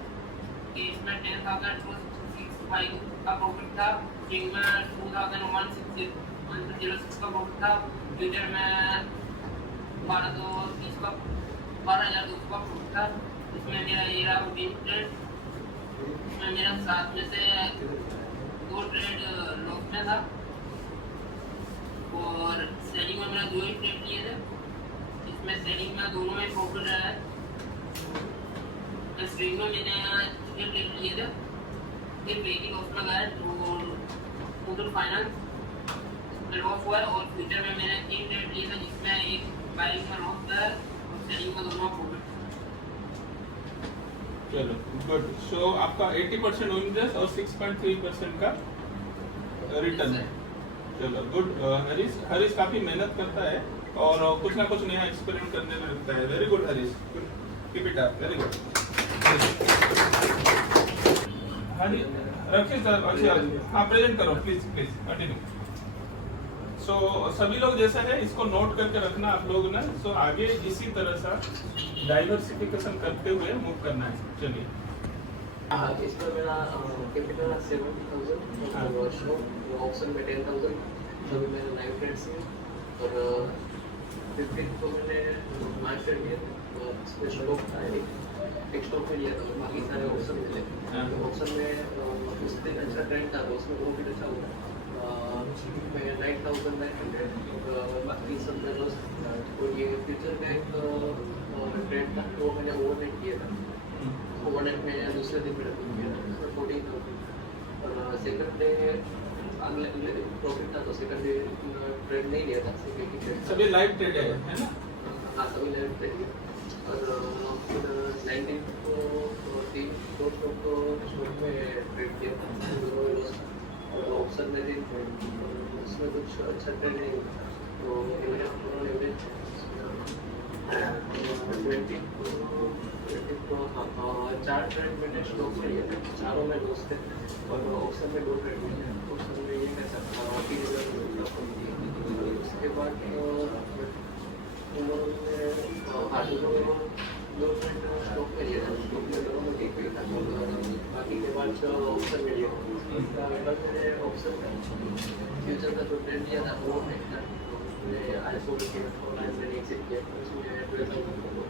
केस में 10,265 का प्रॉफिट था, स्विंग में 2,106 का प्रॉफिट था, फ्यूचर में 12,230 का 12,200 का प्रॉफिट था। इसमें मेरा ये रहा विन ट्रेड, इसमें मेरा 7 में से 2 ट्रेड लॉस में था, और सेलिंग में मेरा 2 ही ट्रेड लिए थे, इसमें सेलिंग में दोनों में प्रॉफिट रहा है। स्विंग में मैंने 6 ट्रेड लिए थे, फिर एक ही लॉस में गया, टोटल फाइनेंस लॉस हुआ है, और फ्यूचर में मैंने 3 ट्रेड लिए थे, जिसमें एक बाइंग में लॉस था और सेलिंग में दोनों प्रॉफिट। चलो गुड। सो आपका 80% इंटरेस्ट और 6.3% का रिटर्न है। चलो गुड। हरीश काफी मेहनत करता है और कुछ ना कुछ नया एक्सपेरिमेंट करने में लगता है। Very good Harish, keep it up, very good. रखिए सर, अच्छा हाँ प्रेजेंट करो प्लीज, प्लीज कंटिन्यू। सो सभी लोग जैसा है इसको नोट करके रखना आप लोग ना। सो आगे इसी तरह सा डाइवर्सिफिकेशन करते हुए मूव करना है। चलिए इसमें मेरा कैपिटल 70,000 और शो ऑप्शन में 10,000, अभी मैंने लाइव ट्रेड्स किए, और 15 को मैंने लाइव ट्रेड किया, तो इसमें स्टॉक था एक स्टॉक में लिया था, और बाकी सारे ऑप्शन मिले। ऑप्शन में उस दिन अच्छा ट्रेंड था, तो उसमें प्रॉफिट अच्छा हुआ। मैं 9,900 बाकी सब में लॉस, और ये फ्यूचर का एक ट्रेंड था, वो मैंने ओवरनाइट किया था, ओवरनाइट में दूसरे दिन मेरा किया था, उसमें 14,000, और सेकंड डे अगले प्रॉफिट था, तो सेकंड डे ट्रेड नहीं लिया था, सेकंड डे सभी लाइव ट्रेड है ना? हाँ सभी लाइव ट्रेड है। और फिर 19 को 3 स्टॉक में ट्रेड किया था, दोनों में लॉस, और ऑप्शन में भी उसमें कुछ अच्छा ट्रेड नहीं हुआ, तो एवरेज 4 ट्रेड मैंने स्टॉक में लिए थे, चारों में लॉस थे, और ऑप्शन में 2 ट्रेड लिए, ऑप्शन में ये कैसा 3,000। उसके बाद दो ट्रेड स्टॉक में लिए था, स्टॉक में दोनों में ठीक हुई था, बाकी के बाद ऑप्शन में लिया। मैंने ऑप्शन फ्यूचर का जो ट्रेंड लिया था वो नहीं था, मैंने आज को ऑनलाइन मैंने एग्जिट किया, उसमें 12,000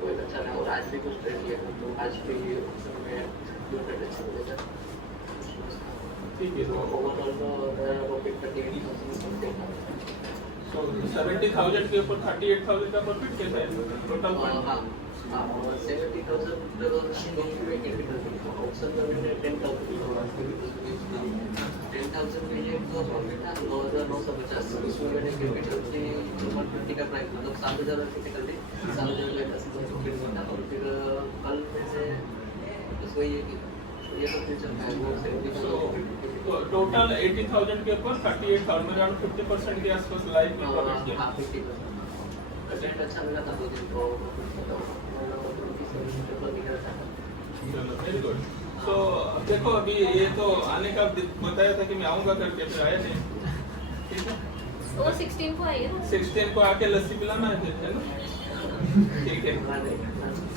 वो एक अच्छा था, और आज भी कुछ ट्रेंड लिया था, तो आज भी ऑप्शन में 2 ट्रेड अच्छे मिले थे। ठीक है, तो ओवरऑल तो मेरा प्रॉफिट 38,000 समथिंग था। सो 70,000 के ऊपर 38,000 का प्रॉफिट कैसा है टोटल? हाँ 70,000 स्टॉक में कैपिटल, ऑप्शन में मैंने 10,000 के लिए तो प्रॉफिट था 2,950, उसमें मैंने कैपिटल की 120 का प्राइस, मतलब 7,000 कैपिटल थी, 7,000 में 10,000 प्रॉफिट था। और फिर कल मैंने बस वही है कि ये तो फ्यूचर का है, वो 70,000 तो टोटल 80,000 के ऊपर 38,000 में अराउंड 50% के आसपास लाइव में प्रॉफिट किया। 50% अच्छा मिला था 2 दिन को, चलो वेरी गुड। तो देखो अभी ये तो आने का बताया था कि मैं आऊँगा करके, फिर आया नहीं, ठीक है। वो 16 को आई है ना? 16 को आके लस्सी पिलाना है फिर, है ना? ठीक है,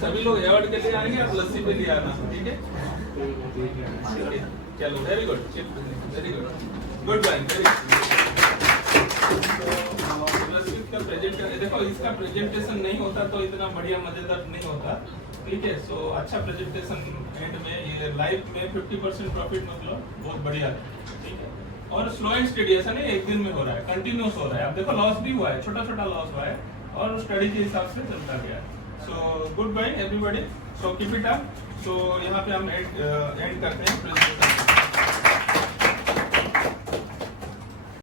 सभी लोग अवार्ड के लिए आएंगे, आप लस्सी पे लिए आना, ठीक है? ठीक है, चलो very good, very good, good bye, very का प्रेजेंटेशन देखो, इसका प्रेजेंटेशन नहीं होता तो इतना बढ़िया मजेदार नहीं होता, ठीक है। सो अच्छा प्रेजेंटेशन एंड में ये लाइव में 50% प्रॉफिट मतलब बहुत बढ़िया है, ठीक है। और स्लो एंड स्टडी, ऐसा नहीं एक दिन में हो रहा है, कंटिन्यूस हो रहा है। अब देखो लॉस भी हुआ है, छोटा छोटा लॉस हुआ है और स्टडी के हिसाब से चलता गया है। So good bye everybody, so keep it up. So यहाँ पे हम एंड करते हैं प्रेजेंटेशन।